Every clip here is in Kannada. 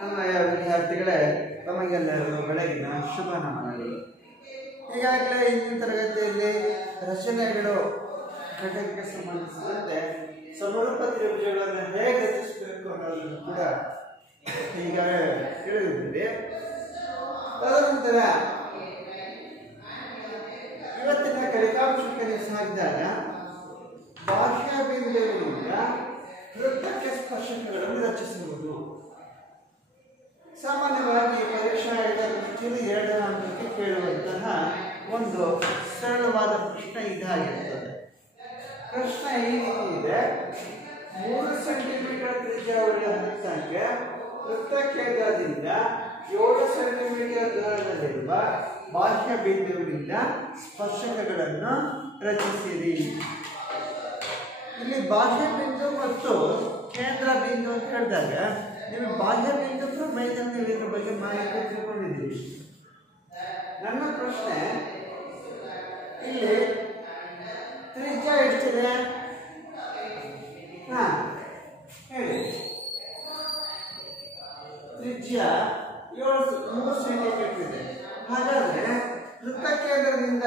ನಮ್ಮ ವಿದ್ಯಾರ್ಥಿಗಳೇ, ತಮಗೆಲ್ಲರಿಗೂ ಬೆಳಗಿನ ಶುಭ ನಮನಗಳು. ಈಗಾಗಲೇ ಇಂದಿನ ತರಗತಿಯಲ್ಲಿ ರಚನೆಗಳು ಘಟಕಕ್ಕೆ ಸಂಬಂಧಿಸಿದಂತೆ ಸಮರೂಪ ತ್ರಿಭುಜಗಳನ್ನು ಹೇಗೆ ರಚಿಸಬೇಕು ಅನ್ನೋದನ್ನು ಕೂಡ ಈಗಾಗಲೇ ತಿಳಿದಿದ್ದೀವಿ. ತದನಂತರ ಇವತ್ತಿನ ಫಲಿತಾಂಶಕ್ಕೆ ಸಾಗಿದಾಗ ಬಾಹ್ಯ ಬಿಂದುವಿನಿಂದ ವೃತ್ತಕ್ಕೆ ಸ್ಪರ್ಶಕಗಳನ್ನು ರಚಿಸುವುದು. ಸಾಮಾನ್ಯವಾಗಿ ಪರೀಕ್ಷಾ ದೃಷ್ಟಿಯಲ್ಲಿ 2ನೇ ಹಂತಕ್ಕೆ ಕೇಳುವಂತಹ ಒಂದು ಸರಳವಾದ ಪ್ರಶ್ನೆ ಇದಾಗಿರುತ್ತದೆ. ಪ್ರಶ್ನೆ ಈ ರೀತಿ ಇದೆ: 3 ಸೆಂಟಿಮೀಟರ್ ತ್ರಿಜ್ಯವುಳ್ಳ ವೃತ್ತಕ್ಕೆ ವೃತ್ತಕೇಂದ್ರದಿಂದ 7 ಸೆಂಟಿಮೀಟರ್ ದೂರದಲ್ಲಿರುವ ಬಾಹ್ಯ ಬಿಂದುವಿನಿಂದ ಸ್ಪರ್ಶಕಗಳನ್ನು ರಚಿಸಿರಿ. ಇಲ್ಲಿ ಬಾಹ್ಯ ಬಿಂದು ಮತ್ತು ಕೇಂದ್ರ ಬಿಂದು ಅಂತ ಹೇಳಿದಾಗ ನೀವು ಬಾಹ್ಯ ಬಿಂದು ಪ್ರಮೇಯದಲ್ಲಿ ನೀವು ಇದ್ರ ಬಗ್ಗೆ ಮಾಹಿತಿ ತಿಳ್ಕೊಂಡಿದ್ದೀವಿ. ನನ್ನ ಪ್ರಶ್ನೆ ಇಲ್ಲಿ ತ್ರಿಜ್ಯ ಎಷ್ಟಿದೆ? ಹೇಳಿ. ತ್ರಿಜ್ಯ 3 ಸೆಂಟಿಮೀಟರ್ ಇದೆ. ಹಾಗಾದ್ರೆ ವೃತ್ತಕೇಂದ್ರದಿಂದ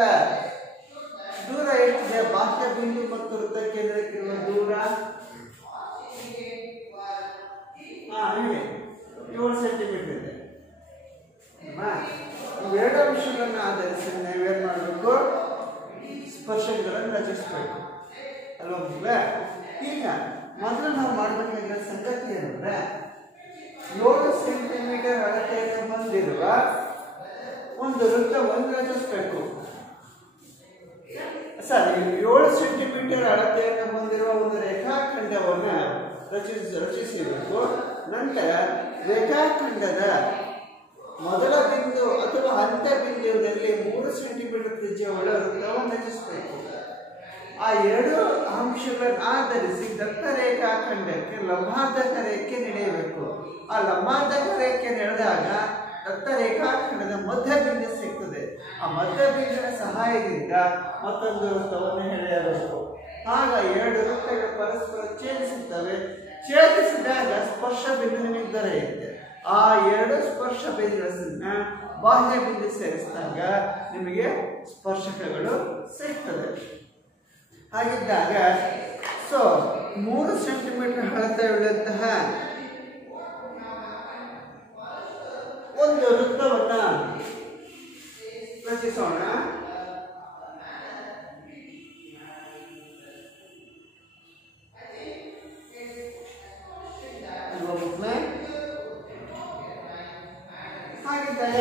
ದೂರ ಎಷ್ಟಿದೆ? ಬಾಹ್ಯ ಬಿಂದು ಮತ್ತು ವೃತ್ತಕೇಂದ್ರಕ್ಕಿರುವ ದೂರ ಹೇಳಿ. 7 ಸೆಂಟಿಮೀಟರ್ ಇದೆ. ಇವೆರಡು ಅಂಶಗಳನ್ನು ಆಧರಿಸಿ ನಾವೇನ್ ಮಾಡಬೇಕು? ಸ್ಪರ್ಶಕಗಳನ್ನು ರಚಿಸಬೇಕು ಅಲ್ವಾ? ಈಗ ಮೊದಲು ನಾವು ಮಾಡಬೇಕಾಗಿರೋ ಸಂಗತಿ ಏನಂದ್ರೆ 7 ಸೆಂಟಿಮೀಟರ್ ಅಳತೆಯನ್ನು ಹೊಂದಿರುವ ಒಂದು ವೃತ್ತವನ್ನು ರಚಿಸಬೇಕು. 7 ಸೆಂಟಿಮೀಟರ್ ಅಳತೆಯನ್ನು ಹೊಂದಿರುವ ಒಂದು ರೇಖಾಖಂಡವನ್ನು ರಚಿಸಬೇಕು. ನಂತರ ರೇಖಾಖಂಡದ ಮೊದಲ ಬಿಂದು ಅಥವಾ ಅಂತ್ಯ ಬಿಂದುವಿನಲ್ಲಿ 3 ಸೆಂಟಿಮೀಟರ್ ತ್ರಿಜ್ಯವುಳ್ಳ ವೃತ್ತವನ್ನು ರಚಿಸಬೇಕು. ಆ 2 ಅಂಶಗಳನ್ನು ಆಧರಿಸಿ ದತ್ತ ರೇಖಾಖಂಡಕ್ಕೆ ಲಂಬಾರ್ಧಕ ರೇಖೆ ನಡೆಯಬೇಕು. ಆ ಲಂಬಾರ್ಧಕ ರೇಖೆ ನಡೆದಾಗ ದತ್ತ ರೇಖಾಖಂಡದ ಮಧ್ಯ ಬಿಂದು ಸಿಗ್ತದೆ. ಆ ಮಧ್ಯ ಬಿಂದುವಿನ ಸಹಾಯದಿಂದ ಮತ್ತೊಂದು ವೃತ್ತವನ್ನು ಎಳೆಯಬೇಕು. ಆಗ 2 ವೃತ್ತಗಳು ಪರಸ್ಪರ ಛೇದಿಸುತ್ತವೆ. ಛೇದಿಸಿದಾಗ ಸ್ಪರ್ಶ ಬಿಂದು ನಿಮಗೆ ದೊರೆಯುತ್ತೆ. ಆ 2 ಸ್ಪರ್ಶ ಬಿಂದುಗಳನ್ನ ಬಾಹ್ಯ ಬಿಂದು ಸೇರಿಸಿದಾಗ ನಿಮಗೆ ಸ್ಪರ್ಶಕಗಳು ಸಿಗ್ತದೆ. ಹಾಗಿದ್ದಾಗ 3 ಸೆಂಟಿಮೀಟರ್ ಅಳತೆಯುಳ್ಳಂತಹ ಒಂದು ವೃತ್ತವನ್ನ ರಚಿಸೋಣ. ಹಾಗಿದ್ದಾಗ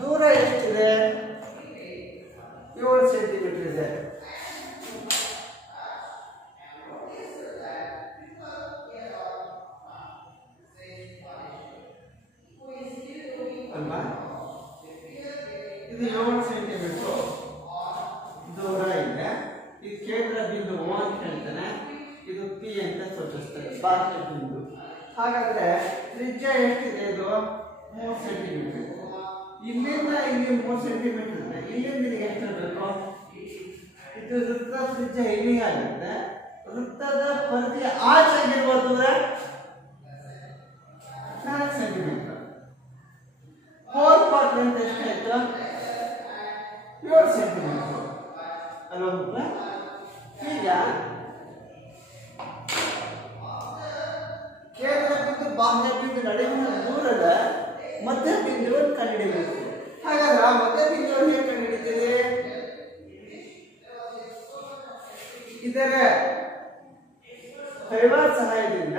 ದೂರ ಎಷ್ಟಿದೆ? 7 ಸೆಂಟಿಮೀಟರ್ ಇದೆ. ಅಲ್ವಾ? ಇದು 7 ಸೆಂಟಿಮೀಟರ್ ದೂರ ಇದೆ. ಇದು ಕೇಂದ್ರ ಬಿಂದು O ಅಂತ ಹೇಳ್ತಾನೆ. ಇದು P ಅಂತ ಸೂಚಿಸ್ತದೆ, ಬಾಹ್ಯ ಬಿಂದು. ಹಾಗಾದ್ರೆ ತ್ರಿಜ್ಯ ಎಷ್ಟಿದೆ? ಇದು 3 ಸೆಂಟಿಮೀಟರ್. ಇಲ್ಲಿಂದ ಇಲ್ಲಿ 3 ಸೆಂಟಿಮೀಟರ್ ಇದೆ. ಇಲ್ಲಿಂದ ಇಲ್ಲಿಗೆ ಎಷ್ಟು ಇರಬೇಕು? ಇದು ವೃತ್ತ ತ್ರಿಜ್ಯ ಇಲ್ಲಿಗೆ ಆಗುತ್ತೆ. ವೃತ್ತದ ಪರಿಧಿಯ ಆಚೆಗಿರುವ ದೂರ 4 ಸೆಂಟಿಮೀಟರ್. 4 ಪಾರ್ಟ್ ಲೆಂತ್ ಎಷ್ಟಾಯ್ತು? 7 ಸೆಂಟಿಮೀಟರ್ ಅಲ್ವಾ? ಈಗ ಕೇಂದ್ರ ಬಿಂದು ಬಾಹ್ಯ ಬಿಂದು ನಡುವಿನ ದೂರದ ಮಧ್ಯ ಬಿಂದುವನ್ನು ಕಂಡುಹಿಡಿಯಬೇಕು. ಹಾಗಾದ್ರೆ ಆ ಮಧ್ಯ ಬಿಂದುವನ್ನು ಹೇಗೆ ಕಂಡುಹಿಡಿತೀವಿ? ಇದರ ಕೈವಾರ ಸಹಾಯದಿಂದ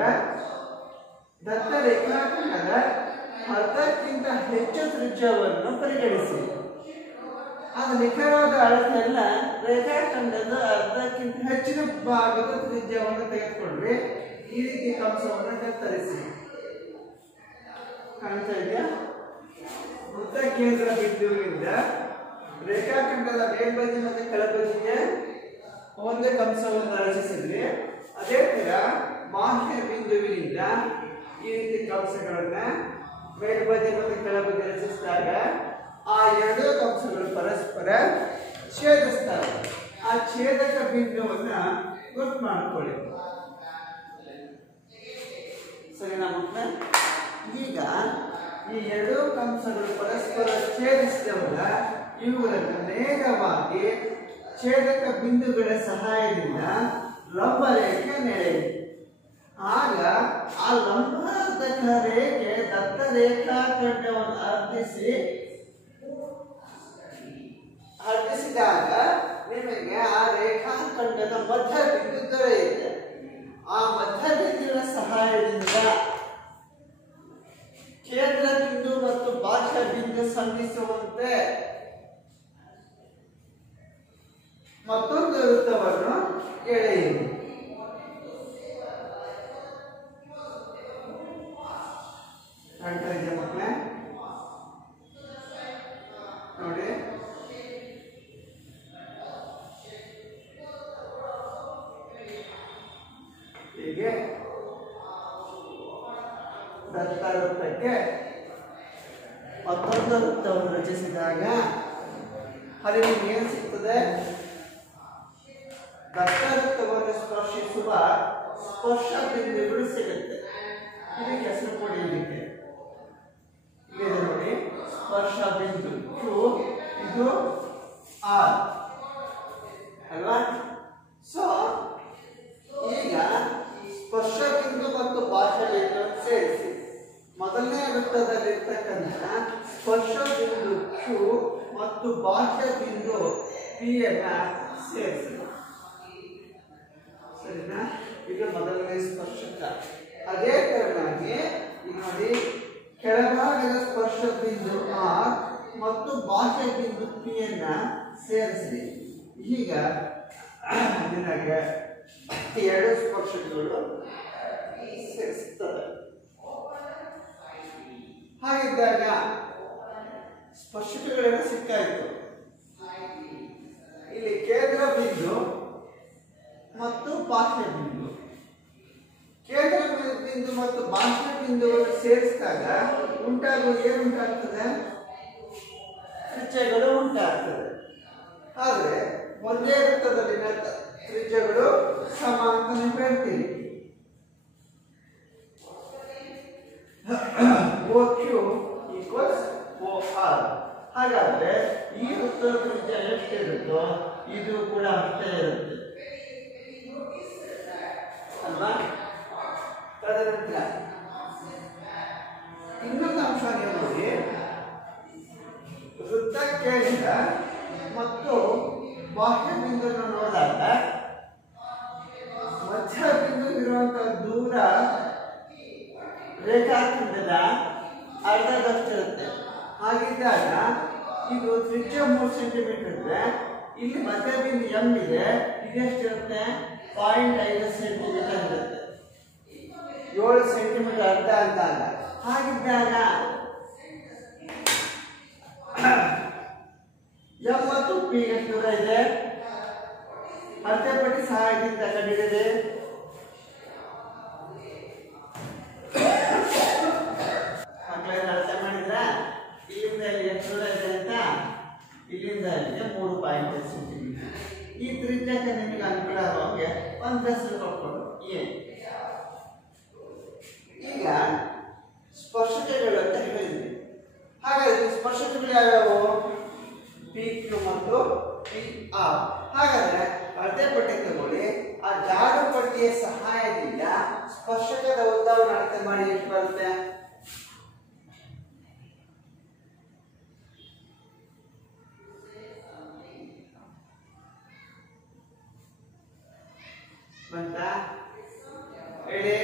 ದತ್ತ ರೇಖಾಖಂಡದ ಅರ್ಧಕ್ಕಿಂತ ಹೆಚ್ಚು ತ್ರಿಜ್ಯವನ್ನು ಪರಿಗಣಿಸಿ. ಅದು ನಿಖರವಾದ ಅಳತೆಯಲ್ಲ, ರೇಖಾಖಂಡದ ಅರ್ಧಕ್ಕಿಂತ ಹೆಚ್ಚಿನ ಭಾಗದ ತ್ರಿಜ್ಯವನ್ನು ತೆಗೆದುಕೊಂಡ್ರೆ ಈ ರೀತಿ ಕಂಸವನ್ನು ಕತ್ತರಿಸಿ. ಕಾಣ್ತಾ ಇದೆಯಾ? ವೃತ್ತ ಕೇಂದ್ರ ಬಿಂದುವಿನಿಂದ ರೇಖಾಖಂಡದ ಮೇಲ್ಬದಿ ಮತ್ತು ಕೆಳಬದಿಗೆ ಒಂದೇ ಕಂಸವನ್ನು ರಚಿಸಿದ್ರಿ. ಅದೇ ತರ ಬಾಹ್ಯ ಬಿಂದುವಿನಿಂದ ಈ ರೀತಿ ಕಂಸಗಳನ್ನ ಮೇಲ್ಬದಿ ಮತ್ತು ಕೆಳಬದಿ ರಚಿಸಿದಾಗ ಆ 2 ಕಂಸಗಳು ಪರಸ್ಪರ ಛೇದಿಸ್ತವೆ. ಆ ಛೇದಕ ಬಿಂದುವನ್ನ ಗುರುತು ಮಾಡಿಕೊಳ್ಳಿ. ಸರಿನಾ ಮಕ್ಕಳೇ? ಈಗ ಈ ಎರಡೂ ಕಂಸಗಳು ಪರಸ್ಪರ ಛೇದಿಸಿದವಾಗ ಇವುಗಳನ್ನು ನೇರವಾಗಿ ಛೇದಕ ಬಿಂದುಗಳ ಸಹಾಯದಿಂದ ಲಂಬ ರೇಖೆ ನೆಳೆಯಿತು. ಆಗ ಆ ಲಂಬಾರ್ಧಕ ರೇಖೆ ದತ್ತ ರೇಖಾಖಂಡವನ್ನು ಅರ್ಧಿಸಿದಾಗ ನಿಮಗೆ ಆ ರೇಖಾಖಂಡದ ಮಧ್ಯ ಬಿಂದು ದೊರೆಯುತ್ತೆ. ಆ ಮಧ್ಯ ಬಿಂದುವಿನ ಸಹಾಯದಿಂದ ಕೇಂದ್ರ ಬಿಂದು ಮತ್ತು ಬಾಹ್ಯ ಬಿಂದು ಸಂಧಿಸುವಂತೆ ಮತ್ತೊಂದು ವೃತ್ತವನ್ನು ಎಳೆಯಿರಿ. ಕಾಣ್ತಾ ಮಕ್ಕಳೇ ನೋಡಿ, ಹೀಗೆ ದತ್ತ ವೃತ್ತಕ್ಕೆ ಮತ್ತೊಂದು ವೃತ್ತವನ್ನು ರಚಿಸಿದಾಗ ಅಲ್ಲಿ ನಿಮ್ಗೆ ಏನು ಸಿಗ್ತದೆ? ದತ್ತ ವೃತ್ತವನ್ನು ಸ್ಪರ್ಶಿಸುವ ಸ್ಪರ್ಶ ಬಿಂದುಗಳು ಸಿಗುತ್ತೆ. ಇದಕ್ಕೆ ಹೆಸರು ಕೊಡಿ. ಇದಕ್ಕೆ ಇಲ್ಲಿ ನೋಡಿ, ಸ್ಪರ್ಶ ಬಿಂದು Q, ಇದು R ಅಲ್ವಾ? ಸೊ ಈಗ ಸ್ಪರ್ಶ ಬಿಂದು ಮತ್ತು ಬಾಹ್ಯ ಬಿಂದು ಸೇರಿಸಿ ಮೊದಲನೇ ವೃತ್ತದಲ್ಲಿರ್ತಕ್ಕಂಥ ಸ್ಪರ್ಶ ಬಿಂದು Q ಮತ್ತು ಬಾಹ್ಯ ಬಿಂದು P ಅನ್ನ ಸೇರಿಸಿ. ಸರಿನಾ? ಇದು ಮೊದಲನೇ ಸ್ಪರ್ಶಕ. ಅದೇ ಕಾರಣವಾಗಿ ಈಗ ನೋಡಿ, ಕೆಳಭಾಗದ ಸ್ಪರ್ಶ ಬಿಂದು R ಮತ್ತು ಬಾಹ್ಯ ಬಿಂದು P ಅನ್ನ ಸೇರಿಸಿ. ಈಗ ನಿನಗೆ ಎರಡು ಸ್ಪರ್ಶಕಗಳು ಸೇರಿಸುತ್ತದೆ. ಹಾಗಿದ್ದಾಗ ಸ್ಪರ್ಶಕಗಳೆಲ್ಲ ಸಿಕ್ಕಾಯಿತು. ಇಲ್ಲಿ ಕೇಂದ್ರ ಬಿಂದು ಮತ್ತು ಬಾಹ್ಯ ಬಿಂದು, ಕೇಂದ್ರ ಬಿಂದು ಮತ್ತು ಬಾಹ್ಯ ಬಿಂದುವನ್ನು ಸೇರಿಸಿದಾಗ ಉಂಟಾಗುವುದು ಏನು ಉಂಟಾಗ್ತದೆ? ತ್ರಿಜ್ಯಗಳು ಉಂಟಾಗ್ತದೆ. ಆದರೆ ಒಂದೇ ವೃತ್ತದಲ್ಲಿನ ತ್ರಿಜ್ಯಗಳು ಸಮ ಅಂತ ನೀವು ಹೇಳ್ತೀರಿ. OQ equals OR. ಹಾಗಾದ್ರೆ ಈ ವೃತ್ತದ ತ್ರಿಜ್ಯ ಎಷ್ಟಿರುತ್ತೋ ಇದು ಕೂಡ ಅಷ್ಟೇ ಇರುತ್ತೆ ಅಲ್ವಾ? ತದನಂತರ ಇನ್ನೊಂದು ಅಂಶ ನೀವು ನೋಡಿ, ವೃತ್ತ ಕೇಂದ್ರ ಮತ್ತು ಬಾಹ್ಯ ಬಿಂದುವನ್ನು ನೋಡಿದಾಗ ಮಧ್ಯ ಬಿಂದು ಇರುವಂತಹ ದೂರ ರೇಖಾಖಂಡದ ಅರ್ಧದಷ್ಟಿರುತ್ತೆ. ಹಾಗಿದ್ದಾಗ ಇದು ತ್ರಿಜ್ಯ 3 ಸೆಂಟಿಮೀಟರ್ ಇದ್ರೆ ಇಲ್ಲಿ ಮಧ್ಯ ಬಿಂದು M ಇದೆ, ಇದೆಷ್ಟಿರುತ್ತೆ? 0.5 ಸೆಂಟಿಮೀಟರ್ ಇರುತ್ತೆ. 7 ಸೆಂಟಿಮೀಟರ್ ಅರ್ಧ ಅಂದಾಗ. ಹಾಗಿದ್ದಾಗ M ಮತ್ತು P ಎಷ್ಟು ದೂರ ಇದೆ? ಅರ್ಧಪಟ್ಟಿ ಸಹಾಯದಿಂದ ಕಂಡಿದೆ. ಮಕ್ಕಳೆಲ್ಲ ಅರ್ಥ ಮಾಡಿದ್ರ? ಇಲ್ಲಿಂದ ಇಲ್ಲಿ ಎಷ್ಟು ದೂರ ಇದೆ ಅಂತ? ಇಲ್ಲಿಂದ ಅಲ್ಲಿಗೆ 3.5 ಸೆಂಟಿಮೀಟರ್. ಈ ತ್ರಿಜ್ಯಕ್ಕೆ ನಿಮಗೆ ಅನುಕೂಲ ಆಗುವಂಗೆ ಒಂದು ಹೆಸರು ಕೊಟ್ಕೊಂಡು ಏನು. ಈಗ ಸ್ಪರ್ಶಕಗಳು ಅಂತ ಹೇಳಿದ್ವಿ. ಹಾಗಾದ್ರೆ ಸ್ಪರ್ಶಕಗಳು ಯಾವ್ಯಾವು? PQ ಮತ್ತು PR. ಹಾಗಾದ್ರೆ ಅಳತೆ ಪಟ್ಟಿ ತಗೊಳ್ಳಿ. ಆ ಜಾಡು ಪಟ್ಟಿಯ ಸಹಾಯದಿಂದ ಸ್ಪರ್ಶಕದ ಉದ್ದವನ್ನು ಅಳತೆ ಮಾಡಿ ಎಷ್ಟು ಬರುತ್ತೆ? ಬಂತ ಹೇಳಿ.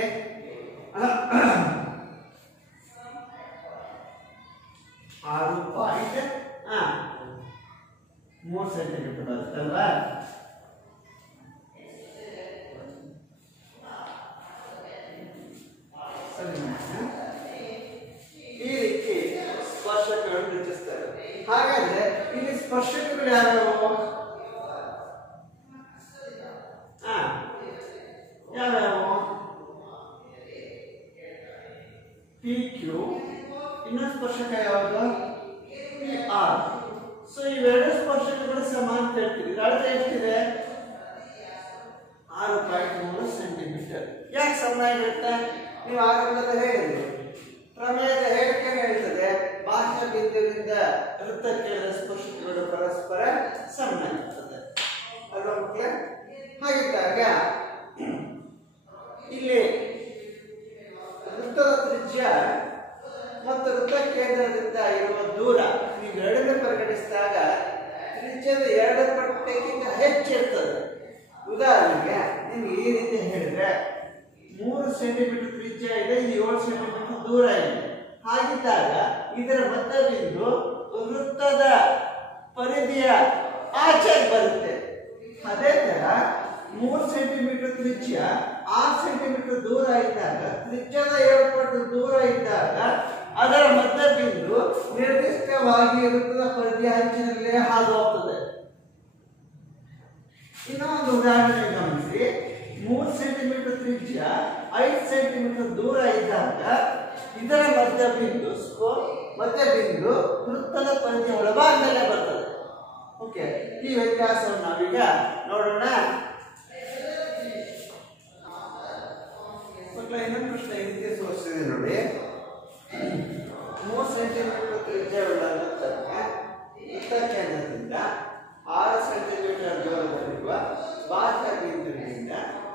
6.3 ಸೆಂಟಿಮೀಟರ್ ಬರುತ್ತಲ್ವಾ? ಈ ರೀತಿ ಸ್ಪರ್ಶಕಗಳನ್ನು ರಚಿಸ್ತಾರೆ. ಹಾಗಾದ್ರೆ ಇಲ್ಲಿ ಸ್ಪರ್ಶಕಗಳು ಯಾವ್ಯಾವು? ಯಾವ್ಯಾವು? PQ, ಇನ್ನೊಂದು ಸ್ಪರ್ಶಕ ಯಾವುದು? PR. ಸೊ ಇವೆರಡು ಸ್ಪರ್ಶಕಗಳು ಸಮ ಅಂತ ಹೇಳ್ತೀವಿ. ಅಳತೆ ಎಷ್ಟಿದೆ? 6.3 ಸೆಂಟಿಮೀಟರ್. ಯಾಕೆ ಸಮ ಆಗಿರುತ್ತೆ? ನೀವು ಆರಂಭದಲ್ಲಿ ಹೇಳಿದ್ರಿ, ಪ್ರಮೇಯ ಬಿಂದುವಿನಿಂದ ವೃತ್ತಕ್ಕೆ ಸ್ಪರ್ಶಕಗಳು ಪರಸ್ಪರ ಸಮನಾಗಿರ್ತದೆ ಅಲ್ವಾ ಮಕ್ಕಳೇ? ಹಾಗಿದ್ದಾಗ ಇಲ್ಲಿ ವೃತ್ತದ ತ್ರಿಜ್ಯ ಮತ್ತು ವೃತ್ತ ಕೇಂದ್ರದಿಂದ ಇರುವ ದೂರ ಇವೆರಡನ್ನು ಪರಿಗಣಿಸಿದಾಗ ತ್ರಿಜ್ಯದ 2 ಪಟ್ಟಿಗಿಂತ ಹೆಚ್ಚಿರ್ತದೆ. ಉದಾಹರಣೆಗೆ ನಿಮ್ಗೆ ಈ ರೀತಿ ಹೇಳಿದ್ರೆ 3 ಸೆಂಟಿಮೀಟರ್ ತ್ರಿಜ್ಯ ಇದೆ, 7 ಸೆಂಟಿಮೀಟರ್ ದೂರ ಇದೆ. ಹಾಗಿದ್ದಾಗ ಇದರ ಮಧ್ಯಬಿಂದು ವೃತ್ತದ ಪರಿಧಿಯ ಆಚೆಗೆ ಬರುತ್ತೆ. ಅದೇ ತರ 3 ಸೆಂಟಿಮೀಟರ್ ತ್ರಿಜ್ಯ 6 ಸೆಂಟಿಮೀಟರ್ ದೂರ ಇದ್ದಾಗ, ತ್ರಿಜ್ಯದ 7 ಪಟ್ಟು ದೂರ ಇದ್ದಾಗ ಅದರ ಮಧ್ಯಬಿಂದು ನಿರ್ದಿಷ್ಟವಾಗಿ ವೃತ್ತದ ಪರಿಧಿಯ ಅಂಚಿನಲ್ಲೇ ಹಾದು ಹೋಗ್ತದೆ. ಇನ್ನೊಂದು ಉದಾಹರಣೆ ಗಮನಿಸಿ. 3 ಸೆಂಟಿಮೀಟರ್ ತ್ರಿಜ್ಯ 5 ಸೆಂಟಿಮೀಟರ್ ದೂರ ಇದ್ದಾಗ ಇದರ ಮಧ್ಯಬಿಂದು ವೃತ್ತದ ಪರಿಧಿಯ ಒಳಭಾಗದಲ್ಲೇ ಬರ್ತದೆ. ಓಕೆ, ಈ ವ್ಯತ್ಯಾಸವನ್ನು ನಾವೀಗ ನೋಡೋಣ. ಇನ್ನೊಂದು ಪ್ರಶ್ನೆ ಇದಕ್ಕೆ ತೋರಿಸ್ತಿದೆ ನೋಡಿ. 3 ಸೆಂಟಿಮೀಟರ್ ತ್ರಿಜ್ಯವುಳ್ಳ ವೃತ್ತ ಕೇಂದ್ರದಿಂದ 6 ಸೆಂಟಿಮೀಟರ್ ದೂರದಲ್ಲಿರುವ ಬಾಹ್ಯ ಬಿಂದುವಿನಿಂದ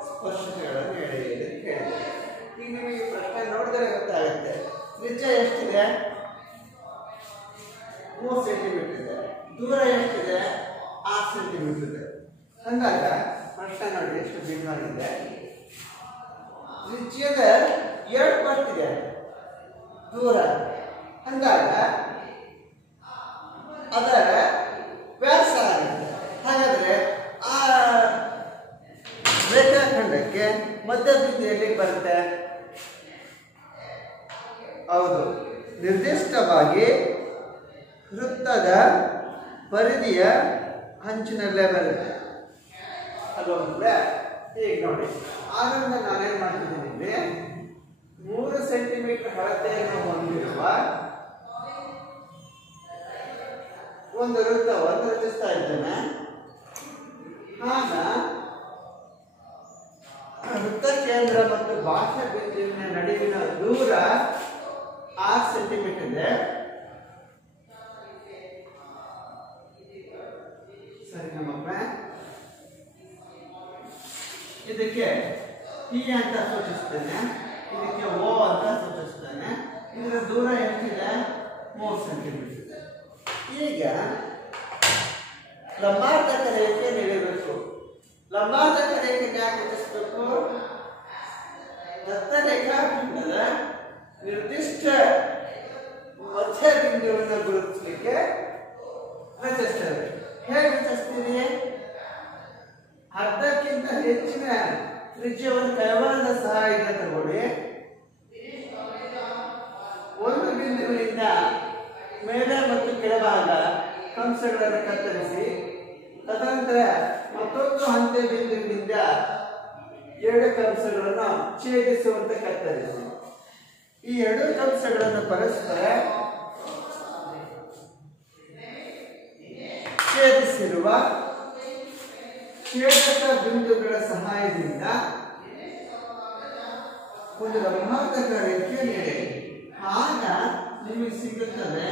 ಸ್ಪರ್ಶಕಗಳನ್ನು ಎಳೆಯಿರಿ ಅಂತ ಹೇಳಿದೆ. ಈಗ ನಿಮಗೆ ಪ್ರಶ್ನೆ ನೋಡಿದರೆ ಗೊತ್ತಾಗುತ್ತೆ. ತ್ರಿಜ್ಯ ಎಷ್ಟಿದೆ? 3 ಸೆಂಟಿಮೀಟರ್ ಇದೆ. ದೂರ ಎಷ್ಟಿದೆ? 6 ಸೆಂಟಿಮೀಟರ್ ಇದೆ. ಅಂದಾಗ ಪ್ರಶ್ನೆ ನೋಡಿ ಎಷ್ಟು ಭಿನ್ನವಾಗಿದೆ. ತ್ರಿಜ್ಯದ 2 ಪಟ್ಟಿದೆ ದೂರ. ಅಂದಾಗ ಅದರ ವ್ಯಾಸ ಆಗುತ್ತೆ. ಹಾಗಾದ್ರೆ ಆ ರೇಖಾಖಂಡಕ್ಕೆ ಮಧ್ಯಬಿಂದು ಎಲ್ಲಿಗೆ ಬರುತ್ತೆ? ಹೌದು, ನಿರ್ದಿಷ್ಟವಾಗಿ ವೃತ್ತದ ಪರಿಧಿಯ ಅಂಚಿನಲ್ಲೇ ಬರುತ್ತೆ ಅಲ್ವಾ? ಈಗ ನೋಡಿ, ಆದ್ದರಿಂದ ನಾನೇನ್ ಮಾಡ್ತಿದ್ದೀನಿ ಇಲ್ಲಿ 3 ಸೆಂಟಿಮೀಟರ್ ಅಳತೆಯನ್ನು ಹೊಂದಿರುವ ಒಂದು ವೃತ್ತವನ್ನು ರಚಿಸ್ತಾ ಇದ್ದೇನೆ. ಆಗ ವೃತ್ತ ಕೇಂದ್ರ ಮತ್ತು ಬಾಹ್ಯ ಬಿಂದುವಿನ ನಡುವಿನ ದೂರ 6 ಸೆಂಟಿಮೀಟರ್ ಇದೆ. ಸರಿ ನಮ್ಮಪ್ಪ, ಇದಕ್ಕೆ P ಅಂತ ಸೂಚಿಸ್ತೇನೆ, ಇದಕ್ಕೆ O ಅಂತ ಸೂಚಿಸ್ತೇನೆ. ಇದರ ದೂರ ಎಷ್ಟಿದೆ? 3 ಸೆಂಟಿಮೀಟರ್ ಇದೆ. ಈಗ ಲಂಬಾರ್ಧಕ ರೇಖೆ ಎಳೆಯಬೇಕು. ಲಂಬಾರ್ಧಕ ರೇಖೆ ಯಾಕೆ ರಚಿಸಬೇಕು? ದತ್ತ ರೇಖಾಖಂಡದ ನಿರ್ದಿಷ್ಟ ಮಧ್ಯ ಬಿಂದುವನ್ನು ಗುರುತಿಸಲಿಕ್ಕೆ ರಚಿಸ್ತೇವೆ. ಹೇಗೆ ರಚಿಸ್ತೀವಿ? ಅರ್ಧಕ್ಕಿಂತ ಹೆಚ್ಚಿನ ತ್ರಿಜ್ಯವನ್ನು ಕೈವಾರದ ಸಹಾಯದಿಂದ ತಗೊಳ್ಳಿ. ಒಂದು ಬಿಂದುವಿನಿಂದ ಮೇಲೆ ಮತ್ತು ಕೆಳಭಾಗ ಕಂಸಗಳನ್ನು ಕತ್ತರಿಸಿ, ತದನಂತರ ಮತ್ತೊಂದು ಹಂತೆ ಬಿಂದುವಿನಿಂದ 2 ಕಂಸಗಳನ್ನು ಛೇದಿಸುವಂತೆ ಕತ್ತರಿಸಿ. ಈ 2 ಕಂಸಗಳನ್ನು ಪರಸ್ಪರ ಛೇದಿಸಿರುವ ಛೇದಕ ಬಿಂದುಗಳ ಸಹಾಯದಿಂದ ಒಂದು ಲಂಬಾರ್ಧಕ ರೇಖೆಯನ್ನು ಎಳೆಯಿರಿ. ಆಗ ನಿಮಗೆ ಸಿಗುತ್ತದೆ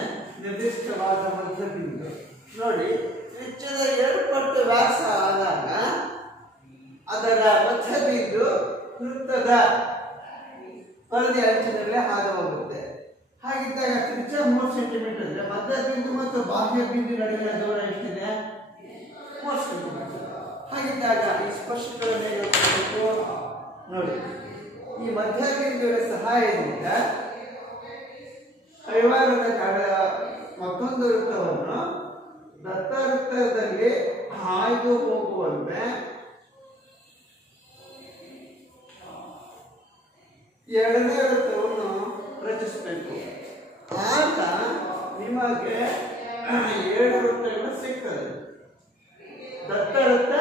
ನಿರ್ದಿಷ್ಟವಾದ ಮಧ್ಯಬಿಂದು. ನೋಡಿ, ತ್ರಿಜ್ಯದ 2 ಪಟ್ಟು ವ್ಯಾಸ ಆದಾಗ ಅದರ ಮಧ್ಯಬಿಂದು ವೃತ್ತದ ಪರಿಧಿ ಅಂಚಿನಲ್ಲೇ ಹಾದು ಹೋಗುತ್ತೆ. ಹಾಗಿದ್ದಾಗ ತ್ರಿಜ್ಯ 3 ಸೆಂಟಿಮೀಟರ್ ಇದೆ. ಮಧ್ಯಬಿಂದು ಮತ್ತು ಬಾಹ್ಯ ಬಿಂದು ನಡುವಿನ ದೂರ ಎಷ್ಟಿದೆ? 3 ಸೆಂಟಿಮೀಟರ್. ಹಾಗಿದ್ದಾಗ ಈ ಸ್ಪರ್ಶಕಗಳನ್ನು ಹೇಗೆ ಮಾಡಬೇಕು ನೋಡಿ. ಈ ಮಧ್ಯಬಿಂದುವಿನ ಸಹಾಯದಿಂದ ಕೈವಾರದ ಮತ್ತೊಂದು ವೃತ್ತವನ್ನು ದತ್ತ ವೃತ್ತದಲ್ಲಿ ಹಾಯ್ದು ಹೋಗುವಂತೆ 2ನೇ ವೃತ್ತವನ್ನು ರಚಿಸಬೇಕು. ಆಗ ನಿಮಗೆ 7 ವೃತ್ತಗಳು ಸಿಗ್ತದೆ. ದತ್ತ ವೃತ್ತ,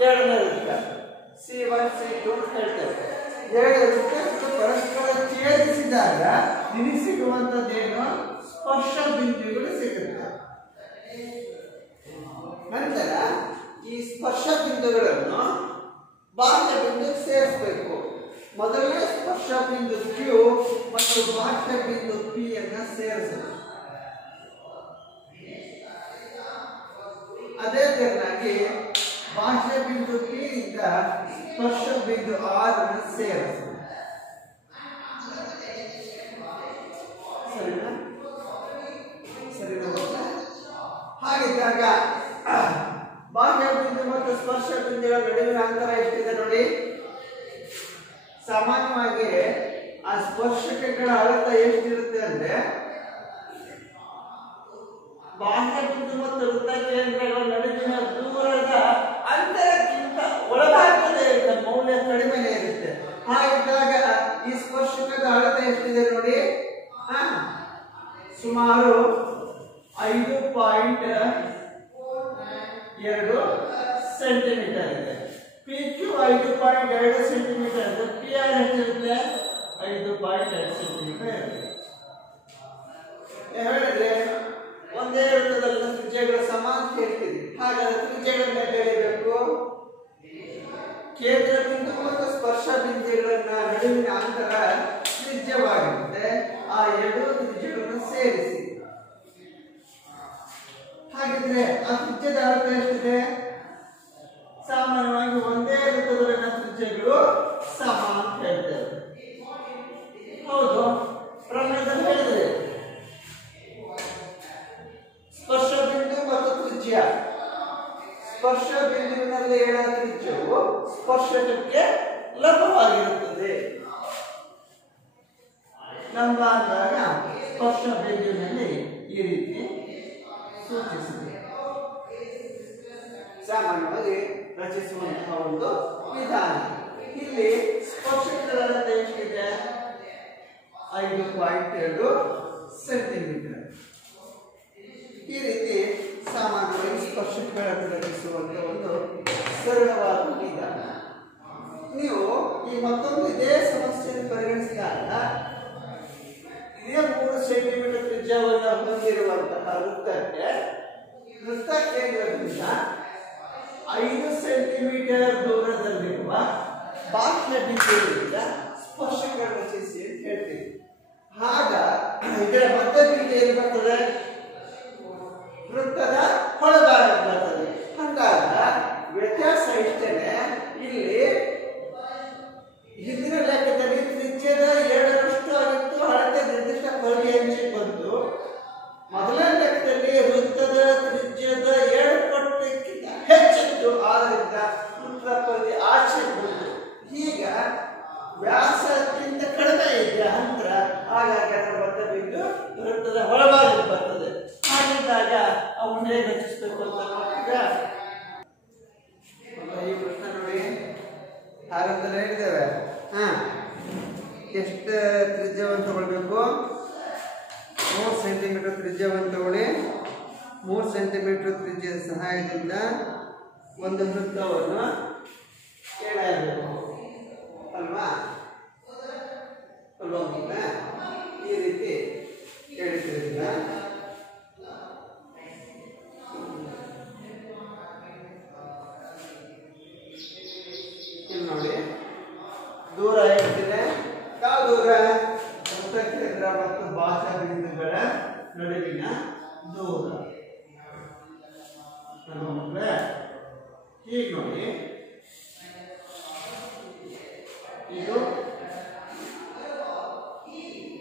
2ನೇ ವೃತ್ತ, C1 C2 ಅಂತ ಹೇಳ್ತೇವೆ. 2 ವೃತ್ತ ಪರಸ್ಪರ ಛೇದಿಸಿದಾಗ ನಿಮಗೆ ಸಿಗುವಂತದ್ದೇನು? ಸ್ಪರ್ಶ ಬಿಂದುಗಳು ಸಿಗುತ್ತೆ. ನಂತರ ಈ ಸ್ಪರ್ಶ ಬಿಂದುಗಳನ್ನು ಬಾಹ್ಯ ಬಿಂದು ಸೇರಿಸಬೇಕು. ಮೊದಲನೇ ಸ್ಪರ್ಶ ಬಿಂದು Q ಮತ್ತು ಬಾಹ್ಯ ಬಿಂದು P ಅನ್ನು ಸೇರಿಸಬೇಕು. ಅದೇ ತೆರನಾಗಿ ಬಾಹ್ಯ ಬಿಂದು P ಇಂದ ಸ್ಪರ್ಶ ಬಿಂದು R ಅನ್ನು ಸೇರಿಸಬೇಕು. ಸರಿನಾ? ಹಾಗಿದ್ದಾಗ ಬಾಹ್ಯ ಬಿಂದು ಮತ್ತು ಸ್ಪರ್ಶ ಬಿಂದುಗಳ ನಡುವಿನ ಅಂತರ ಎಷ್ಟಿದೆ ನೋಡಿ. ಸಾಮಾನ್ಯವಾಗಿ ಆ ಸ್ಪರ್ಶಕಗಳ ಅಳತೆ ಎಷ್ಟಿರುತ್ತೆ ಅಂದ್ರೆ ಬಾಹ್ಯ ಬಿಂದು ಮತ್ತು ವೃತ್ತ ಕೇಂದ್ರಗಳ ನಡುವಿನ ದೂರದ ಅಂತರಕ್ಕಿಂತ ಒಳಭಾಗದ ಮೌಲ್ಯ ಕಡಿಮೆನೇ ಇರುತ್ತೆ. ಹಾಗಿದ್ದಾಗ ಈ ಸ್ಪರ್ಶಕದ ಅಳತೆ ಎಷ್ಟಿದೆ ನೋಡಿ. ಸುಮಾರು 5.2 ಸೆಂಟಿಮೀಟರ್ ಇದೆ. PQ 5.2 ಸೆಂಟಿಮೀಟರ್ ಇದೆ. PR ಎಷ್ಟಿರುತ್ತೆ? 5.2 ಸೆಂಟಿಮೀಟರ್ ಇರುತ್ತೆ. ಹೇಳಿದ್ರೆ ಒಂದೇ ವೃತ್ತದಲ್ಲಿ ತ್ರಿಜ್ಯಗಳ ಸಮಾನತೆ ಇರ್ತಿದೆ. ಹಾಗಾದ್ರೆ ತ್ರಿಜ್ಯಗಳನ್ನ ಎಳೆಯಬೇಕು. ಕೇಂದ್ರ ಬಿಂದು ಮತ್ತು ಸ್ಪರ್ಶ ಬಿಂದುಗಳನ್ನ ನಡುವಿನ ಅಂತರ ತ್ರಿಜ್ಯವಾಗಿರುತ್ತೆ. ಆ ಎರಡು ತ್ರಿಜ್ಯಗಳನ್ನು ಸೇರಿಸಿ. ಹಾಗಿದ್ರೆ ಆ ತ್ರಿಜ್ಯದ ಅಳತೆ ಎಷ್ಟಿದೆ? ಸಾಮಾನ್ಯವಾಗಿ ಒಂದೇ ವೃತ್ತದಲ್ಲಿನ ತ್ರಿಜ್ಯಗಳು ಸಮ ಅಂತ ಹೇಳ್ತೇವೆ. ಹೌದು, ಪ್ರಮೇಯದಲ್ಲಿ ಹೇಳಿದ್ರೆ ಸ್ಪರ್ಶ ಬಿಂದು ಮತ್ತು ತ್ರಿಜ್ಯ. ಸ್ಪರ್ಶ ಬಿಂದುವಿನಲ್ಲಿ ಎಳೆದ ತ್ರಿಜ್ಯವು ಸ್ಪರ್ಶಕಕ್ಕೆ ಲಂಬವಾಗಿರುತ್ತದೆ. ಲಂಬ ಅಂದಾಗ ಸ್ಪರ್ಶ ಬಿಂದುವಿನಲ್ಲಿ ಈ ರೀತಿ ಸೂಚಿಸಿದೆ. ಸಾಮಾನ್ಯವಾಗಿ ರಚಿಸುವಂತಹ ಒಂದು ವಿಧಾನ. ಇಲ್ಲಿ ಸ್ಪರ್ಶಕಗಳ ಅಳತೆ ಎಷ್ಟಿದೆ? 5.2 ಸೆಂಟಿಮೀಟರ್. ಈ ರೀತಿ ಸಾಮಾನ್ಯವಾಗಿ ಸ್ಪರ್ಶಕಗಳನ್ನು ರಚಿಸುವಂತಹ ಒಂದು ಸರಳವಾದ ವಿಧಾನ. ನೀವು ಈ ಮತ್ತೊಂದು ಇದೇ ಸಮಸ್ಯೆಯನ್ನು ಪರಿಗಣಿಸಿದಾಗ ಇದೇ 3 ಸೆಂಟಿಮೀಟರ್ ತ್ರಿಜ್ಯವನ್ನು ಹೊಂದಿರುವಂತಹ ವೃತ್ತಕ್ಕೆ ವೃತ್ತ ಕೇಂದ್ರದಿಂದ 5 ಸೆಂಟಿಮೀಟರ್ ದೂರದಲ್ಲಿರುವ ಬಾಹ್ಯ ಬಿಂದುವಿನಿಂದ ಸ್ಪರ್ಶಕಗಳನ್ನು ರಚಿಸಿ ಅಂತ ಹೇಳ್ತೀವಿ. ಆಗ ಇದರ ಮಧ್ಯ ಬಿಂದು ಏನು ಬರ್ತದೆ? ವೃತ್ತದ ಹೊಳಭಾಗ ಬರ್ತದೆ. ಹಾಗಾಗ ವ್ಯತ್ಯಾಸ ಇಷ್ಟೇನೆ. ಇಲ್ಲಿ ಹಿಂದಿನ ಲೆಕ್ಕದಲ್ಲಿ ತ್ರಿಜ್ಯದ 2ರಷ್ಟು ಆಗಿತ್ತು, ಅಳತೆ ನಿರ್ದಿಷ್ಟ ಪರಿಧಿ ಹಂಚಿ ಬಂತು. ಮೊದಲನೇ ಲೆಕ್ಕದಲ್ಲಿ ವೃತ್ತದ ತ್ರಿಜ್ಯದ 2 ಪಟ್ಟಿಗಿಂತ ಹೆಚ್ಚಿತ್ತು. ಆದ್ದರಿಂದ ವೃತ್ತದ ಪರಿಧಿ ಆಚೆ ಬಂತು. ಈಗ ವ್ಯಾಸಕ್ಕಿಂತ ಕಡಿಮೆ ಇದೆ ಅಂತರ. ಹಾಗಾಗಿ ಅದರ ಮಧ್ಯ ಬಿಂದು ವೃತ್ತದ ಹೊಳಭಾಗಕ್ಕೆ ಬರ್ತದೆ. ಹಾಗಿದ್ದಾಗ ಅವನ್ನ ಹೇಗೆ ರಚಿಸಬೇಕು ಅಂತ ನೋಡಿದಾಗ ಈ ವೃತ್ತ ನೋಡಿ ಹಾಗಂತ ಹೇಳಿದ್ದೇವೆ. ಎಷ್ಟು ತ್ರಿಜ್ಯವನ್ನು ತಗೊಳ್ಬೇಕು? 3 ಸೆಂಟಿಮೀಟರ್ ತ್ರಿಜ್ಯವನ್ನು ತಗೊಳ್ಳಿ. 3 ಸೆಂಟಿಮೀಟರ್ ತ್ರಿಜ್ಯದ ಸಹಾಯದಿಂದ ಒಂದು ವೃತ್ತವನ್ನು ಎಳೆಯಬೇಕು ಅಲ್ವಾ? ಈ ರೀತಿ ಎಳಿತಿದ್ದ ಇಲ್ಲಿ ನೋಡಿ ದೂರ ಎಷ್ಟಿದೆ? ಯಾವ ದೂರ? ವೃತ್ತ ಕೇಂದ್ರ ಮತ್ತು ಬಾಹ್ಯ ಬಿಂದುಗಳ ನಡುವಿನ ದೂರ. ಹೀಗೆ ನೋಡಿ, ಇದು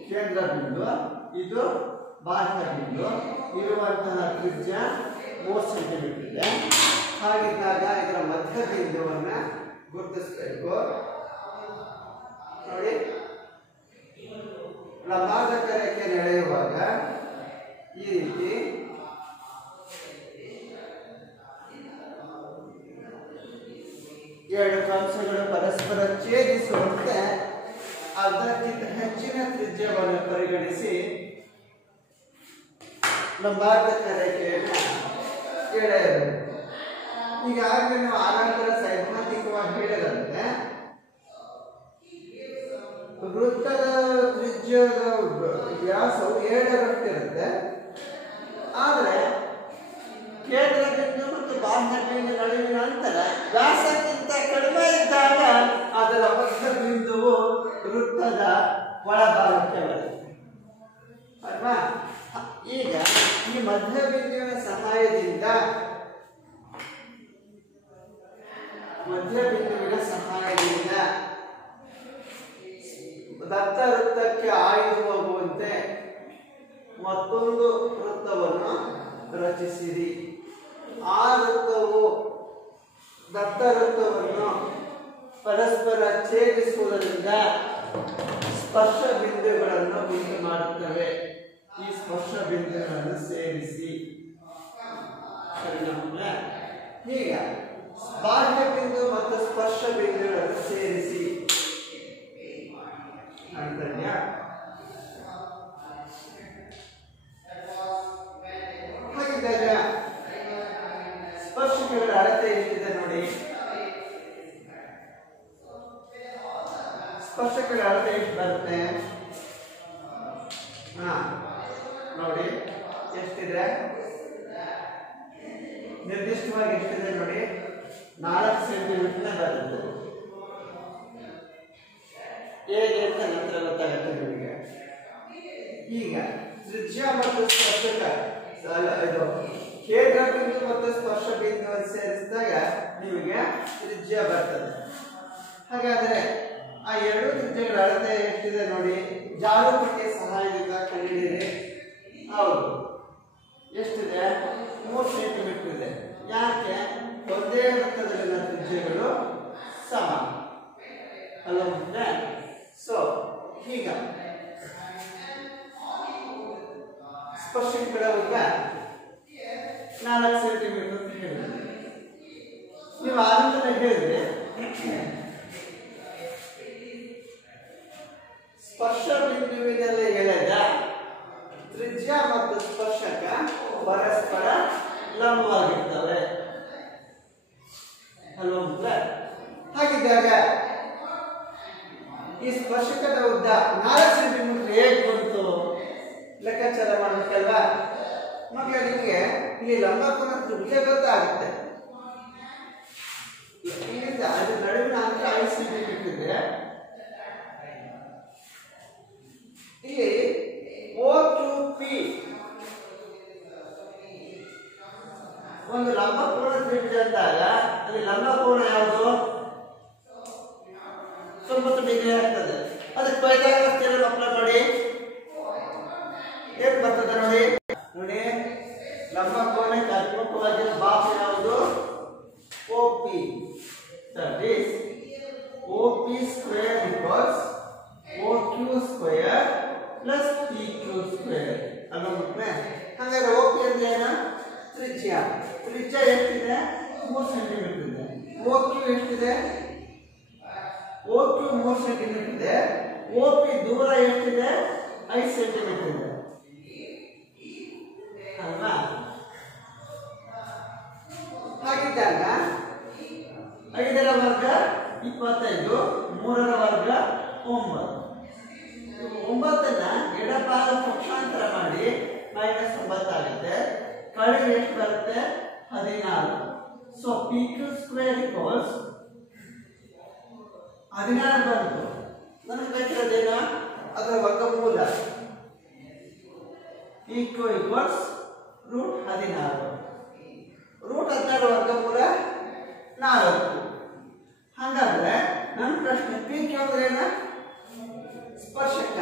ಕೇಂದ್ರ ಬಿಂದು, ಇದು ಬಾಹ್ಯ ಬಿಂದು. ಇರುವಂತಹ ತ್ರಿಜ್ಯ 3 ಸೆಂಟಿಮೀಟರ್ ಇದೆ. ಹಾಗಿದ್ದಾಗ ಇದರ ಮಧ್ಯ ಬಿಂದುವನ್ನು ಗುರುತಿಸಬೇಕು. ನೋಡಿ, ಲಂಬಾರ್ಧಕ ರೇಖೆಯನ್ನು ಎಳೆಯುವಾಗ ಈ ರೀತಿ ಎರಡು ಕಂಸಗಳು ಪರಸ್ಪರ ಛೇದಿಸುವಂತೆ ಅದಕ್ಕಿಂತ ಹೆಚ್ಚಿನ ತ್ರಿಜ್ಯವನ್ನು ಪರಿಗಣಿಸಿ ಲಂಬಾರ್ಧಕ ರೇಖೆಯನ್ನು ಎಳೆಯಬೇಕು. ಈಗಾಗಲೇ ನಾವು ಆನಂತರ ಸೈದ್ಧಾಂತಿಕವಾಗಿ ಹೇಳಿದಂತೆ ವೃತ್ತದ ತ್ರಿಜ್ಯದ ವ್ಯಾಸವು 7ರಷ್ಟು ಇರುತ್ತೆ. ಆದರೆ ಕೇಂದ್ರ ಬಿಂದು ಮತ್ತು ಬಾಹ್ಯ ಬಿಂದು ನಡುವಿನ ಅಂತರ ವ್ಯಾಸಕ್ಕಿಂತ ಕಡಿಮೆ ಇದ್ದಾಗ ಅದರ ಅದರ ಮಧ್ಯ ಬಿಂದುವು ವೃತ್ತದ ಒಳಭಾಗಕ್ಕೆ ಬರುತ್ತೆ ಅಲ್ವಾ. ಈಗ ಈ ಮಧ್ಯ ಬಿಂದುವಿನ ಸಹಾಯದಿಂದ ದತ್ತ ವೃತ್ತಕ್ಕೆ ಆಯ್ದು ಹೋಗುವಂತೆ ಮತ್ತೊಂದು ವೃತ್ತವನ್ನು ರಚಿಸಿರಿ. ಆ ವೃತ್ತವು ದತ್ತ ವೃತ್ತವನ್ನು ಪರಸ್ಪರ ಛೇದಿಸುವುದರಿಂದ ಸ್ಪರ್ಶ ಬಿಂದುಗಳನ್ನು ಉಂಟು ಮಾಡುತ್ತವೆ. ಈ ಸ್ಪರ್ಶ ಬಿಂದುಗಳನ್ನು ಸೇರಿಸಿ. ಈಗ ಬಾಹ್ಯ ಬಿಂದು ಮತ್ತು ಸ್ಪರ್ಶ ಬಿಂದುಗಳನ್ನು ಸೇರಿಸಿ ಅಂತಂದ್ಯ. ಹಾಗಿದ್ದಾಗ ಸ್ಪರ್ಶಕಗಳ ಅಳತೆ ಎಷ್ಟಿದೆ ನೋಡಿ. ಸ್ಪರ್ಶಕಗಳ ಅಳತೆ ಎಷ್ಟು ಬರುತ್ತೆ ನೋಡಿ. ಎಷ್ಟಿದೆ ನಿರ್ದಿಷ್ಟವಾಗಿ ಎಷ್ಟಿದೆ ನೋಡಿ. 4 ಸೆಂಟಿಮೀಟರ್ ಬರುತ್ತೆ. ಹೇಗೆ ಅಂತ ನಂತರ ಗೊತ್ತಾಗುತ್ತೆ ನಿಮಗೆ. ಈಗ ತ್ರಿಜ್ಯ ಮತ್ತು ಸ್ಪರ್ಶಕ ಇದು ಕೇಂದ್ರ ಬಿಂದು ಮತ್ತು ಸ್ಪರ್ಶ ಬಿಂದುವನ್ನು ಸೇರಿಸಿದಾಗ ನಿಮಗೆ ತ್ರಿಜ್ಯ ಬರ್ತದೆ. ಹಾಗಾದ್ರೆ ಆ ಎರಡು ತ್ರಿಜ್ಯಗಳ ಅಳತೆ ಎಷ್ಟಿದೆ ನೋಡಿ. ಜಾರುಪಟ್ಟಿಯ ಸಹಾಯದಿಂದ ಕಂಡುಹಿಡಿಯಿರಿ. ಹೌದು, ಎಷ್ಟಿದೆ? 3 ಸೆಂಟಿಮೀಟರ್ ಇದೆ. ಯಾಕೆ? ಒಂದೇ ವೃತ್ತದಲ್ಲಿನ ತ್ರಿಜ್ಯಗಳು ಸಮ ಅಲ್ಲವೇ? ಸೊ ಈಗ ಸ್ಪರ್ಶಕಗಳ ಉದ್ದ 4 ಸೆಂಟಿಮೀಟರ್ ಅಂತ ಹೇಳಿದ್ರೆ ನೀವು ಆನಂತರ ಹೇಳಿದ್ರೆ ಸ್ಪರ್ಶ ಬಿಂದುವಿನಲ್ಲಿ ಎಳೆದ ತ್ರಿಜ್ಯ ಮತ್ತು ಸ್ಪರ್ಶಕ ಪರಸ್ಪರ ಲಂಬವಾಗಿರ್ತವೆ ಅಲ್ವಾ? ಹಾಗಿದ್ದಾಗ ಈ ಸ್ಪರ್ಶಕದ ಉದ್ದ 4 ಸೆಂಟಿಮೀಟರ್ ಹೇಗೆ ಬಂತು ಲೆಕ್ಕಾಚಾರ ಮಾಡಬೇಕಲ್ವಾ? ಮಕ್ಕಳ ನಿಮಗೆ ಇಲ್ಲಿ ಲಂಬಕೋನ ತ್ರಿಭುಜ ಗೊತ್ತಾಗುತ್ತೆ. ಇಲ್ಲಿಂದ ಅದು ನಡುವಿನ ಅಂತರ 5 ಸೆಂಟಿಮೀಟರ್ ಇದೆ. ಇಲ್ಲಿ O2P ಒಂದು ಲಂಬಕೋನ ತ್ರಿಭುಜ ಅಂದಾಗ ಅಲ್ಲಿ ಲಂಬಕೋನ ಯಾವುದು? 90 ಡಿಗ್ರಿ ಆಗ್ತದೆ. ಅದಕ್ಕೆ ಪೈಥಾಗರಸ್ ಥಿಯರಂ ಅಪ್ಲೈ ಮಾಡಿ. ಏನು ಬರ್ತದೆ ನೋಡಿ. ನೋಡಿ, ಲಂಬಕೋನಕ್ಕೆ ಅಭಿಮುಖವಾಗಿರುವ ಬಾಹು ಯಾವುದು? OP. That is OP square equals OQ square plus PQ square. ಅಲ್ವಾ? ಹಾಗಾದ್ರೆ OP ಅಂದ್ರೆ ಏನು? ತ್ರಿಜ್ಯ. ತ್ರಿಜ್ಯ ಎಷ್ಟಿದೆ? 3 ಸೆಂಟಿಮೀಟರ್ ಇದೆ. OQ ಎಷ್ಟಿದೆ? OQ 3 ಸೆಂಟಿಮೀಟರ್ ಇದೆ. OP ದೂರ ಎಷ್ಟಿದೆ? 5 ಸೆಂಟಿಮೀಟರ್ ಇದೆ ಅಲ್ವಾ? ಹಾಗಿದ್ದಾಗ 5ರ ವರ್ಗ 25, 3ರ ವರ್ಗ 9. 9ನ್ನ ಎಡಭಾಗ ಪಕ್ಷಾಂತರ ಮಾಡಿ -9 ಆಗುತ್ತೆ. ಕಡಿಮೆ ಎಷ್ಟು ಬರುತ್ತೆ? 14. ಸೊ PQ ಸ್ಕ್ವೇರ್ ಈಕ್ವಲ್ಸ್ 16 ಬಂತು. ನನಗೆ ಬೇಕಾದೇನ ಅದರ ವರ್ಗಮೂಲ PQ ಈಕ್ವಲ್ಸ್ √16. √16 ವರ್ಗಮೂಲ 4. ಹಾಗಾದ್ರೆ ನನ್ನ ಪ್ರಶ್ನೆ PQ ಅಂದ್ರೆ ಏನು? ಸ್ಪರ್ಶಕ.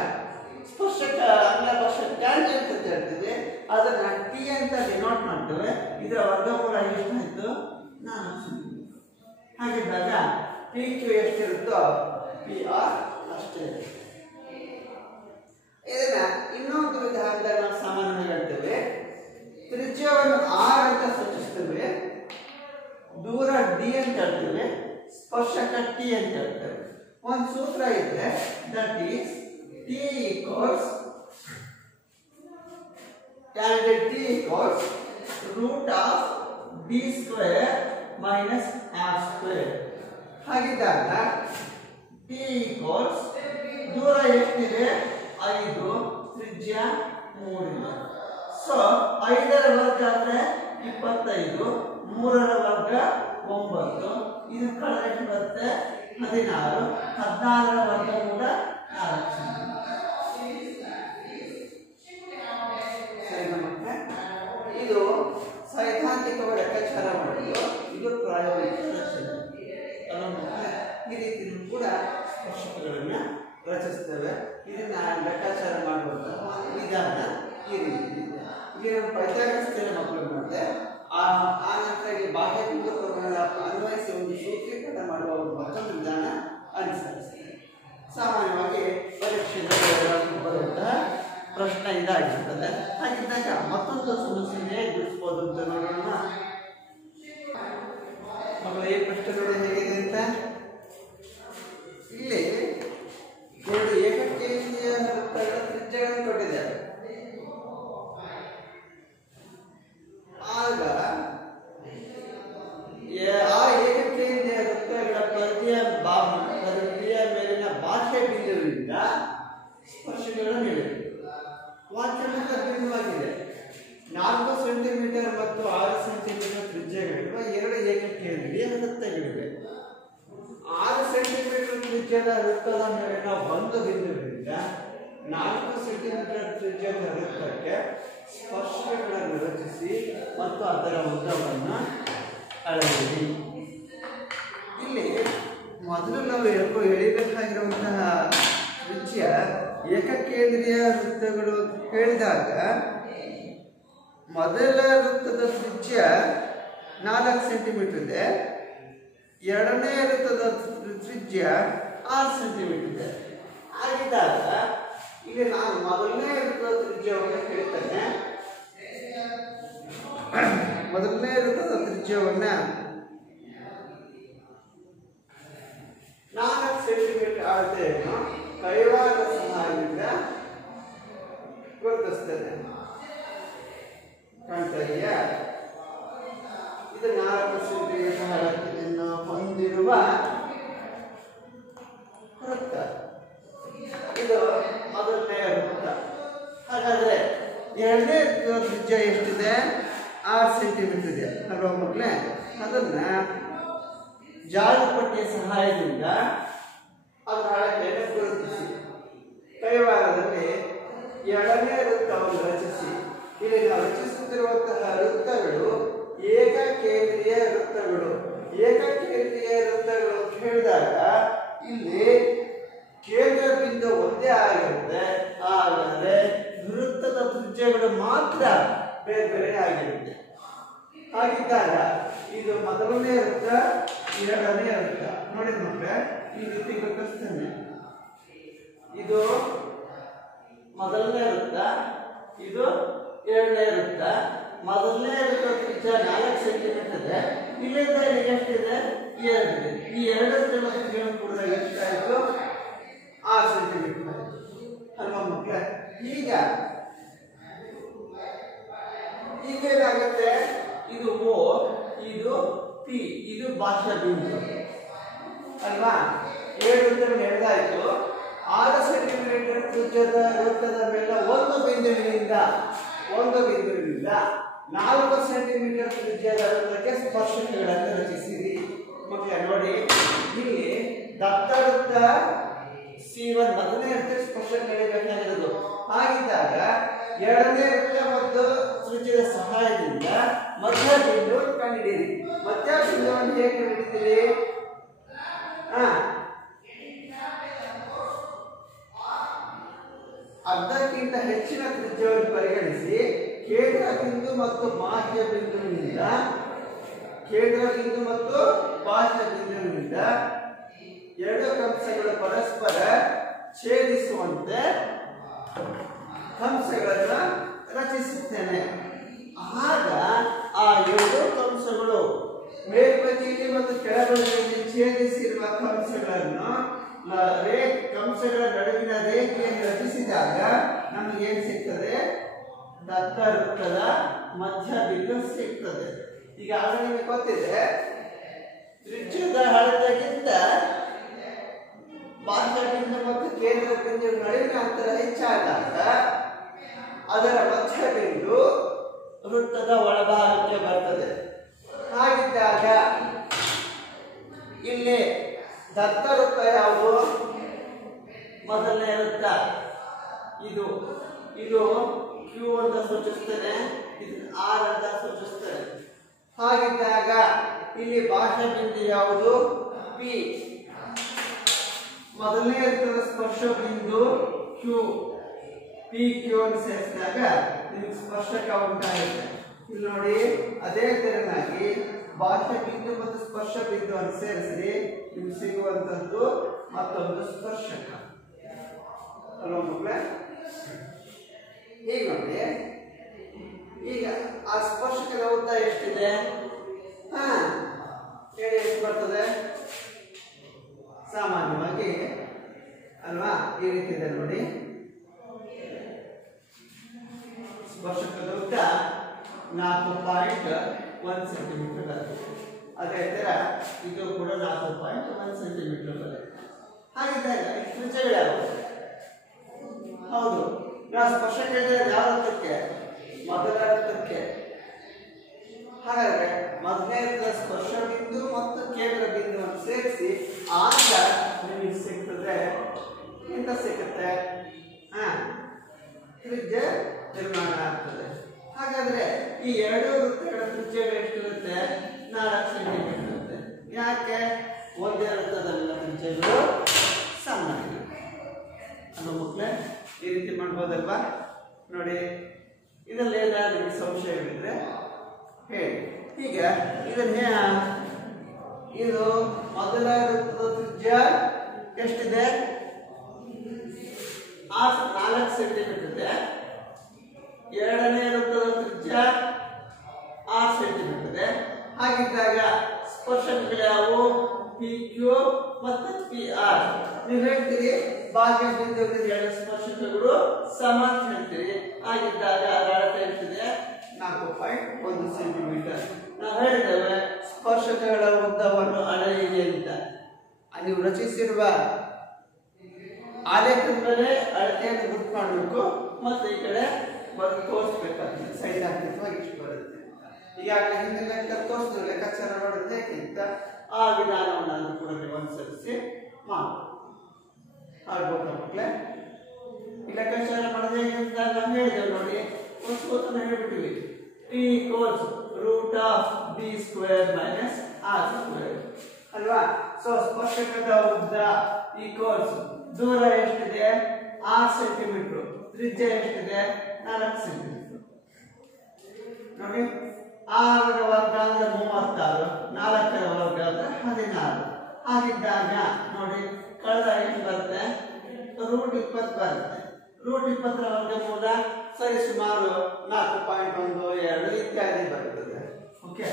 ಸ್ಪರ್ಶಕ ಅಂಗಳ ಭಾಷೆ ಟ್ಯಾಂಜೆಂಟ್ ಅಂತ ಹೇಳ್ತೀವಿ. ಅದನ್ನ T ಅಂತ ಡಿನೋಟ್ ಮಾಡ್ತೇವೆ. ಇದರ ವರ್ಗಮೂಲ ಎಷ್ಟಾಯ್ತು? 4. ಹಾಗಿದ್ದಾಗ PQ ಎಷ್ಟಿರುತ್ತೋ PR ಅಷ್ಟೇ. ಇದನ್ನ ಇನ್ನೊಂದು ವಿಧಾನದಲ್ಲಿ ನಾವು ಸಾಮಾನ್ಯವಾಗಿ ಹೇಳ್ತೇವೆ. ತ್ರಿಜ್ಯವನ್ನು R ಅಂತ ಸೂಚಿಸ್ತೇವೆ, ದೂರ D ಅಂತ ಹೇಳ್ತೇವೆ, ಸ್ಪರ್ಶಕ T ಅಂತ ಹೇಳ್ತೇವೆ. ಒಂದು ಸೂತ್ರ ಇದೆ, that is T equals tangent T equals √D square minus half square. ಹಾಗಿದ್ದಾಗ T equals ದೂರ ಎಷ್ಟಿದೆ? 5, ತ್ರಿಜ್ಯ 3. ಸೊ 5ರ ವರ್ಗ ಅಂದ್ರೆ 25, 3ರ ವರ್ಗ 9. ಇದು ಕಳೆದ ಎಷ್ಟು ಬರುತ್ತೆ? 16, 14ರ ವರ್ಗಮೂಲ 4 ಸರಿನಾ ಮಕ್ಕಳೇ? ಇದು ಸೈದ್ಧಾಂತಿಕವಾಗಿ ಲೆಕ್ಕಾಚಾರ ಮಾಡೋದು, ಇದು ಪ್ರಾಯೋಗಿಕ ರಚನೆ. ಈ ರೀತಿ ಕೂಡ ಸ್ಪರ್ಶಕಗಳನ್ನ ರಚಿಸ್ತೇವೆ. ಇದನ್ನ ಲೆಕ್ಕಾಚಾರ ಮಾಡುವಂತಹ ವಿಧಾನ ಈ ರೀತಿ ಇದೆ. ಇಲ್ಲಿ ನಮ್ಮ ಪೈಥಾಗರಸ್ ಮಕ್ಕಳು ಮಾಡಿದೆ. ಆ ನಂತರ ಇಲ್ಲಿ ಬಾಹ್ಯ ಬಿಂದು ಪ್ರಮಾಣ ಅನ್ವಯಿಸಿ ಒಂದು ಸೂತ್ರೀಕರಣ ಮಾಡುವ ಒಂದು ಮತ್ತೊಂದು ವಿಧಾನ ಅನುಸರಿಸ್ತೇವೆ. ಸಾಮಾನ್ಯವಾಗಿ ಪರೀಕ್ಷೆಗಳಲ್ಲಿ ಬರುವಂತಹ ಪ್ರಶ್ನೆ ಇದಾಗಿರ್ತದೆ. ಹಾಗಿದ್ದಾಗ ಮತ್ತೊಂದು ಸಮಸ್ಯೆ ಹೇಗೆ ಬಿಡಿಸ್ಬೋದು ಅಂತ ನೋಡೋಣ. ಮಕ್ಕಳು ಈ ಪ್ರಶ್ನೆ ನೋಡಿ ಹೇಗಿದೆ ಅಂತ. ಇಲ್ಲಿ ಎರಡು ಏಕಕೇಂದ್ರೀಯ ವೃತ್ತಗಳ ತ್ರಿಜ್ಯಗಳನ್ನು ಕೊಟ್ಟಿದ್ದಾರೆ. ಆಗ ಆ ಏಕಕೇಂದ್ರೀಯ ವೃತ್ತಗಳ ಪರಿಧಿಯ ಮೇಲಿನ ಬಾಹ್ಯ ಬಿಂದುವಿನಿಂದ ಸ್ಪರ್ಶಗಳನ್ನು ನೀಡಿದೆ. ವಾಕ್ಯ ಭಿನ್ನವಾಗಿದೆ. 4 ಸೆಂಟಿಮೀಟರ್ ಮತ್ತು 6 ಸೆಂಟಿಮೀಟರ್ ತ್ರಿಜ್ಯಗಳಿರುವ ಎರಡು ಏಕಕೇಂದ್ರೀಯ ವೃತ್ತಗಳಿವೆ. 6 ಸೆಂಟಿಮೀಟರ್ ತ್ರಿಜ್ಯದ ವೃತ್ತದ ಮೇಲಿನ ಒಂದು ಬಿಂದುವಿನಿಂದ 4 ಸೆಂಟಿಮೀಟರ್ ತ್ರಿಜ್ಯದ ವೃತ್ತಕ್ಕೆ ಸ್ಪರ್ಶಗಳನ್ನು ರಚಿಸಿ ಮತ್ತು ಅದರ ಉದ್ದವನ್ನು ಅಳೆಯಿರಿ. ಇಲ್ಲಿ ಮೊದಲು ನಾವು ಎಳಿಬೇಕಾಗಿರುವಂತಹ ತ್ರಿಜ್ಯ ಏಕಕೇಂದ್ರೀಯ ವೃತ್ತಗಳು ಹೇಳಿದಾಗ ಮೊದಲ ವೃತ್ತದ ತ್ರಿಜ್ಯ 4 ಸೆಂಟಿಮೀಟರ್ ಇದೆ. ಎರಡನೇ ವೃತ್ತದ ತ್ರಿಜ್ಯ 6 ಸೆಂಟಿಮೀಟರ್ ಇದೆ. ಆಗಿದ್ದಾಗ ಇಲ್ಲಿ ನಾನು ಮೊದಲನೇ ವೃತ್ತದ ತ್ರಿಜ್ಯವನ್ನು ಹೇಳ್ತೇನೆ. ಮೊದಲನೇ ವೃತ್ತದ ತ್ರಿಜ್ಯವನ್ನ 4 ಸೆಂಟಿಮೀಟರ್ ಅಳತೆಯನ್ನು ಕೈವಾರದ ಸಹಾಯದಿಂದ ಗುರುತಿಸ್ತೇನೆ. ಕಾಣ್ತಾ ಇದೆಯಾ? ಇದು 4 ಸೆಂಟಿಮೀಟರ್ ಅಳತೆಯನ್ನು ಹೊಂದಿರುವ ವೃತ್ತ. ಇದು ಮೊದಲನೇ ವೃತ್ತ. ಹಾಗಾದ್ರೆ ಎರಡನೇ ತ್ರಿಜ್ಯ ಎಷ್ಟಿದೆ? 6 ಸೆಂಟಿಮೀಟರ್ ಇದೆ ಅಲ್ವಾ ಮಕ್ಕಳೇ? ಅದನ್ನ ಜಾಲಪಟ್ಟಿಯ ಸಹಾಯದಿಂದ ಅದರ ಅಳತೆಯನ್ನು ಗುರುತಿಸಿ ಕೈವಾರದಲ್ಲಿ ಎರಡನೇ ವೃತ್ತವನ್ನು ರಚಿಸಿ. ಇಲ್ಲಿ ನಾವು ರಚಿಸುತ್ತಿರುವಂತಹ ವೃತ್ತಗಳು ಏಕಕೇಂದ್ರೀಯ ವೃತ್ತಗಳು. ಏಕಕೇಂದ್ರೀಯ ವೃತ್ತಗಳು ಹೇಳಿದಾಗ ಇಲ್ಲಿ ಕೇಂದ್ರ ಬಿಂದು ಒಂದೇ ಆಗಿರುತ್ತೆ. ಆದರೆ ವೃತ್ತದ ತ್ರಿಜ್ಯಗಳು ಮಾತ್ರ ಬೇರೆ ಬೇರೆ ಆಗಿರುತ್ತೆ. ಹಾಗಿದ್ದಾಗ ಇದು ಮೊದಲನೇ ವೃತ್ತ, ಎರಡನೇ ವೃತ್ತ. ನೋಡಿ ಮಕ್ಕಳೇ, ಈ ರೀತಿ ಗುರುತಿಸ್ತೇನೆ. ಇದು ಮೊದಲನೇ ವೃತ್ತ, ಇದು ಎರಡನೇ ವೃತ್ತ. ಮೊದಲನೇ ವೃತ್ತ ತ್ರಿಜ್ಯ 4 ಸೆಂಟಿಮೀಟರ್ ಇದೆ. ಇಲ್ಲಿಂದ ಇಲ್ಲಿ ಎಷ್ಟಿದೆ? 2 ಇದೆ. ಈ ಎರಡು ತ್ರಿಜ್ಯಗಳನ್ನು ಕೂಡ ಎಷ್ಟಾಯಿತು? 6 ಸೆಂಟಿಮೀಟರ್ ಅಲ್ವಾ ಮಕ್ಕಳೇ? ಈಗ ಏನಾಗುತ್ತೆ? ಇದು O, ಇದು P, ಇದು ಬಾಹ್ಯ ಬಿಂದು ಅಲ್ವಾ? 7 ವೃತ್ತಗಳು ಎಳೆದಾಯಿತು. 6 ಸೆಂಟಿಮೀಟರ್ ತ್ರಿಜ್ಯದ ವೃತ್ತದ ಮೇಲೆ ಒಂದು ಬಿಂದುವಿನಿಂದ 4 ಸೆಂಟಿಮೀಟರ್ ತ್ರಿಜ್ಯದ ವೃತ್ತಕ್ಕೆ ಸ್ಪರ್ಶಕಗಳನ್ನು ರಚಿಸಿರಿ. ಮಕ್ಕಳೇ ನೋಡಿ, ಇಲ್ಲಿ ದತ್ತವೃತ್ತ C1 ಮೊದಲನೇ ವೃತ್ತ ಸ್ಪರ್ಶಕಗಳಿಗೆ ಬೇಕಾಗಿರೋದು. ಹಾಗಿದ್ದಾಗ ಎರಡನೇ ವೃತ್ತ ಮತ್ತು ತ್ರಿಜ್ಯದ ಸಹಾಯದಿಂದ ಮಧ್ಯ ಬಿಂದು ಕಂಡುಹಿಡಿಯಿರಿ. ಮಧ್ಯ ಬಿಂದುವನ್ನು ಹೇಗೆ ಕಂಡುಹಿಡಿತೀರಿ? ಅರ್ಧಕ್ಕಿಂತ ಹೆಚ್ಚಿನ ತ್ರಿಜ್ಯವನ್ನು ಪರಿಗಣಿಸಿ ಕೇಂದ್ರ ಬಿಂದು ಮತ್ತು ಬಾಹ್ಯ ಬಿಂದುವಿನಿಂದ ಎರಡು ಕಂಸಗಳು ಪರಸ್ಪರ ಛೇದಿಸುವಂತೆ ಕಂಸಗಳನ್ನು ರಚಿಸುತ್ತೇನೆ. ಆಗ ಆ ಎರಡು ಕಂಸಗಳು ಮೇಲ್ಬದಿಯಲ್ಲಿ ಮತ್ತು ಕೆಳಬದಿಯಲ್ಲಿ ಛೇದಿಸಿರುವ ಕಂಸಗಳ ನಡುವಿನ ರೇಖೆಯನ್ನು ರಚಿಸಿದಾಗ ನಮಗೆ ಏನು ಸಿಗ್ತದೆ? ದತ್ತವೃತ್ತದ ಮಧ್ಯ ಬಿಂದು ಸಿಗ್ತದೆ. ಈಗಾಗಲೇ ನಿಮಗೆ ಗೊತ್ತಿದೆ, ತ್ರಿಜ್ಯದ ಅಳತೆಗಿಂತ ಬಾಹ್ಯ ಬಿಂದು ಮತ್ತು ಕೇಂದ್ರ ಬಿಂದು ನಡುವಿನ ಅಂತರ ಹೆಚ್ಚಾದಾಗ ಅದರ ಮಧ್ಯ ಬಿಂದು ವೃತ್ತದ ಒಳಭಾಗಕ್ಕೆ ಬರ್ತದೆ. ಹಾಗಿದ್ದಾಗ ಇಲ್ಲಿ ದತ್ತ ವೃತ್ತ ಯಾವುದು? ಮೊದಲನೇ ವೃತ್ತ ಇದು. ಇದು ಕ್ಯೂ ಅಂತ ಸೂಚಿಸ್ತದೆ, ಇದು ಆರ್ ಅಂತ ಸೂಚಿಸ್ತದೆ. ಹಾಗಿದ್ದಾಗ ಇಲ್ಲಿ ಬಾಹ್ಯ ಬಿಂದು ಯಾವುದು? ಪಿ. ಮೊದಲನೇ ವೃತ್ತದ ಸ್ಪರ್ಶ ಬಿಂದು ಕ್ಯೂ. ಪಿ ಕ್ಯೂ ಅನ್ನು ಸೇರಿಸಿದಾಗ ನಿಮಗೆ ಸ್ಪರ್ಶಕ ಉಂಟಾಗುತ್ತೆ. ಇಲ್ಲಿ ನೋಡಿ, ಅದೇ ತೆರನಾಗಿ ಬಾಹ್ಯ ಬಿಂದು ಮತ್ತು ಸ್ಪರ್ಶ ಬಿಂದುವನ್ನು ಸೇರಿಸಿ ನಿಮ್ಗೆ ಸಿಗುವಂತದ್ದು ಮತ್ತೊಂದು ಸ್ಪರ್ಶಕ ಅಲ್ವಾ ಮಕ್ಕಳೇ? ಈಗ ನೋಡಿ, ಈಗ ಆ ಸ್ಪರ್ಶಕದ ಉದ್ದ ಎಷ್ಟಿದೆ? ಹೇಳಿ, ಎಷ್ಟು ಬರ್ತದೆ? ಸಾಮಾನ್ಯವಾಗಿ ಅಲ್ವಾ ಈ ರೀತಿ ಇದೆ ನೋಡಿ. ಸ್ಪರ್ಶಕದ ಉದ್ದ 4.1 ಸೆಂಟಿಮೀಟರ್ ಬರುತ್ತೆ. ಅದೇ ತರ ಇದು ಕೂಡ 4.1 ಸೆಂಟಿಮೀಟರ್ ಬರುತ್ತೆ. ಹಾಗಿದ್ದಾಗ ತ್ರಿಜ್ಯಗಳು ಯಾವುದು? ಹೌದು, ನಾವು ಸ್ಪರ್ಶಕ ಯಾವ ವೃತ್ತಕ್ಕೆ? ಮೊದಲ ವೃತ್ತಕ್ಕೆ. ಹಾಗಾದ್ರೆ ಮೊದಲನೇ ವೃತ್ತದ ಸ್ಪರ್ಶ ಬಿಂದು ಮತ್ತು ಕೇಂದ್ರ ಬಿಂದುವನ್ನು ಸೇರಿಸಿ ಆಗ ನಿಮಗೆ ಸಿಗ್ತದೆ. ಎಂತ ಸಿಗುತ್ತೆ? ತ್ರಿಜ್ಯ ನಿರ್ಮಾಣ ಆಗ್ತದೆ. ಹಾಗಾದ್ರೆ ಈ ಎರಡು ವೃತ್ತಗಳ ತ್ರಿಜ್ಯಗಳು ಎಷ್ಟಿರುತ್ತೆ? 4 ಸೆಂಟಿಮೀಟರ್ ಇರುತ್ತೆ. ಯಾಕೆ? ಒಂದೇ ವೃತ್ತದಲ್ಲಿನ ತ್ರಿಜ್ಯಗಳು ಸಣ್ಣ ಅನ್ನೋ ಮಕ್ಕಳೇ ಈ ರೀತಿ ಮಾಡ್ಬೋದಲ್ವಾ? ನೋಡಿ, ಇದರಲ್ಲಿ ಏನಾದ್ರು ನಿಮಗೆ ಸಂಶಯವಿದ್ರೆ ಹೇಳಿ. ಈಗ ಇದನ್ನ ಇದು ಮೊದಲ ವೃತ್ತದ ತ್ರಿಜ್ಯ ಎಷ್ಟಿದೆ? 4 ಸೆಂಟಿಮೀಟರ್ ಇದೆ. ಎರಡನೇ ವೃತ್ತದ ತ್ರಿಜ್ಯ 6 ಸೆಂಟಿಮೀಟರ್ ಇದೆ. ಹಾಗಿದ್ದಾಗ ಸ್ಪರ್ಶಕಗಳು ಯಾವುವು? ಪಿ ಕ್ಯೂ ಮತ್ತು ಪಿ ಆರ್. ನೀವು ಹೇಳ್ತೀರಿ ಬಾಹ್ಯ ಬಿಂದುವಿನ ಎರಡು ಸ್ಪರ್ಶಕಗಳು ಸಮ ಅಂತ ಹೇಳ್ತೀರಿ. ಆಗಿದ್ದಾಗ ಅದರ ಅಳತೆ ಎಷ್ಟಿದೆ? 4.1 ಸೆಂಟಿಮೀಟರ್. ನಾವು ಹೇಳಿದ್ದೇವೆ ಸ್ಪರ್ಶಕಗಳ ಉದ್ದವನ್ನು ಅಳೆಯಿರಿ ಅಂತ. ನೀವು ರಚಿಸಿರುವ ಆಲೇಖದ ಮೇಲೆ ಅಳತೆಯನ್ನು ಗುರುತು ಮಾಡಬೇಕು ಮತ್ತು ಈ ಕಡೆ ಬಂದು ತೋರಿಸ್ಬೇಕಾಗ್ತದೆ. ಸೈದ್ಧಾಂತಿಕವಾಗಿ ಇಷ್ಟು ಬರುತ್ತೆ. ಈಗಾಗಲೇ ಹಿಂದಿನ ಲೆಕ್ಕ ತೋರಿಸಿದ್ರೆ ಲೆಕ್ಕಾಚಾರ ಮಾಡೋದು ಹೇಗಿಂತ ಆ ವಿಧಾನವನ್ನು ಕೂಡ ನೀವು ಅನುಸರಿಸಿ ಮಾಡಿ ಆಗ್ಬೋದ ಮಕ್ಕಳೇ? ಈ ಲೆಕ್ಕಾಚಾರ ಮಾಡೋದು ಹೇಗಿಂತ ನಾವು ಹೇಳಿದ್ದೇವೆ ನೋಡಿ. ಒಂದು ಸೂತ್ರ ಹೇಳಿಬಿಟ್ಟಿವಿ. T equals root of b square minus r square ಅಲ್ವಾ? ಸೊ ಸ್ಪರ್ಶಕದ ಉದ್ದ ಈಕ್ವಲ್ಸ್ ದೂರ ಎಷ್ಟಿದೆ? 6 ಸೆಂಟಿಮೀಟರ್. ತ್ರಿಜ್ಯ ಎಷ್ಟಿದೆ? 4 ಸೆಂಟಿಮೀಟರ್. ನೋಡಿ, 6ರ ವರ್ಗ ಅಂದ್ರೆ 36, 4ರ ವರ್ಗ ಅಂದ್ರೆ 16. ಹಾಗಿದ್ದಾಗ ನೋಡಿ, ಕಳೆದ ಎಷ್ಟು ಬರುತ್ತೆ? ರೂಟ್ 20 ಬರುತ್ತೆ. ರೂಟ್ 20ರ ವರ್ಗಮೂಲ ಸರಿ ಸುಮಾರು 4.12 ಇತ್ಯಾದಿ ಬರುತ್ತದೆ. ಓಕೆ,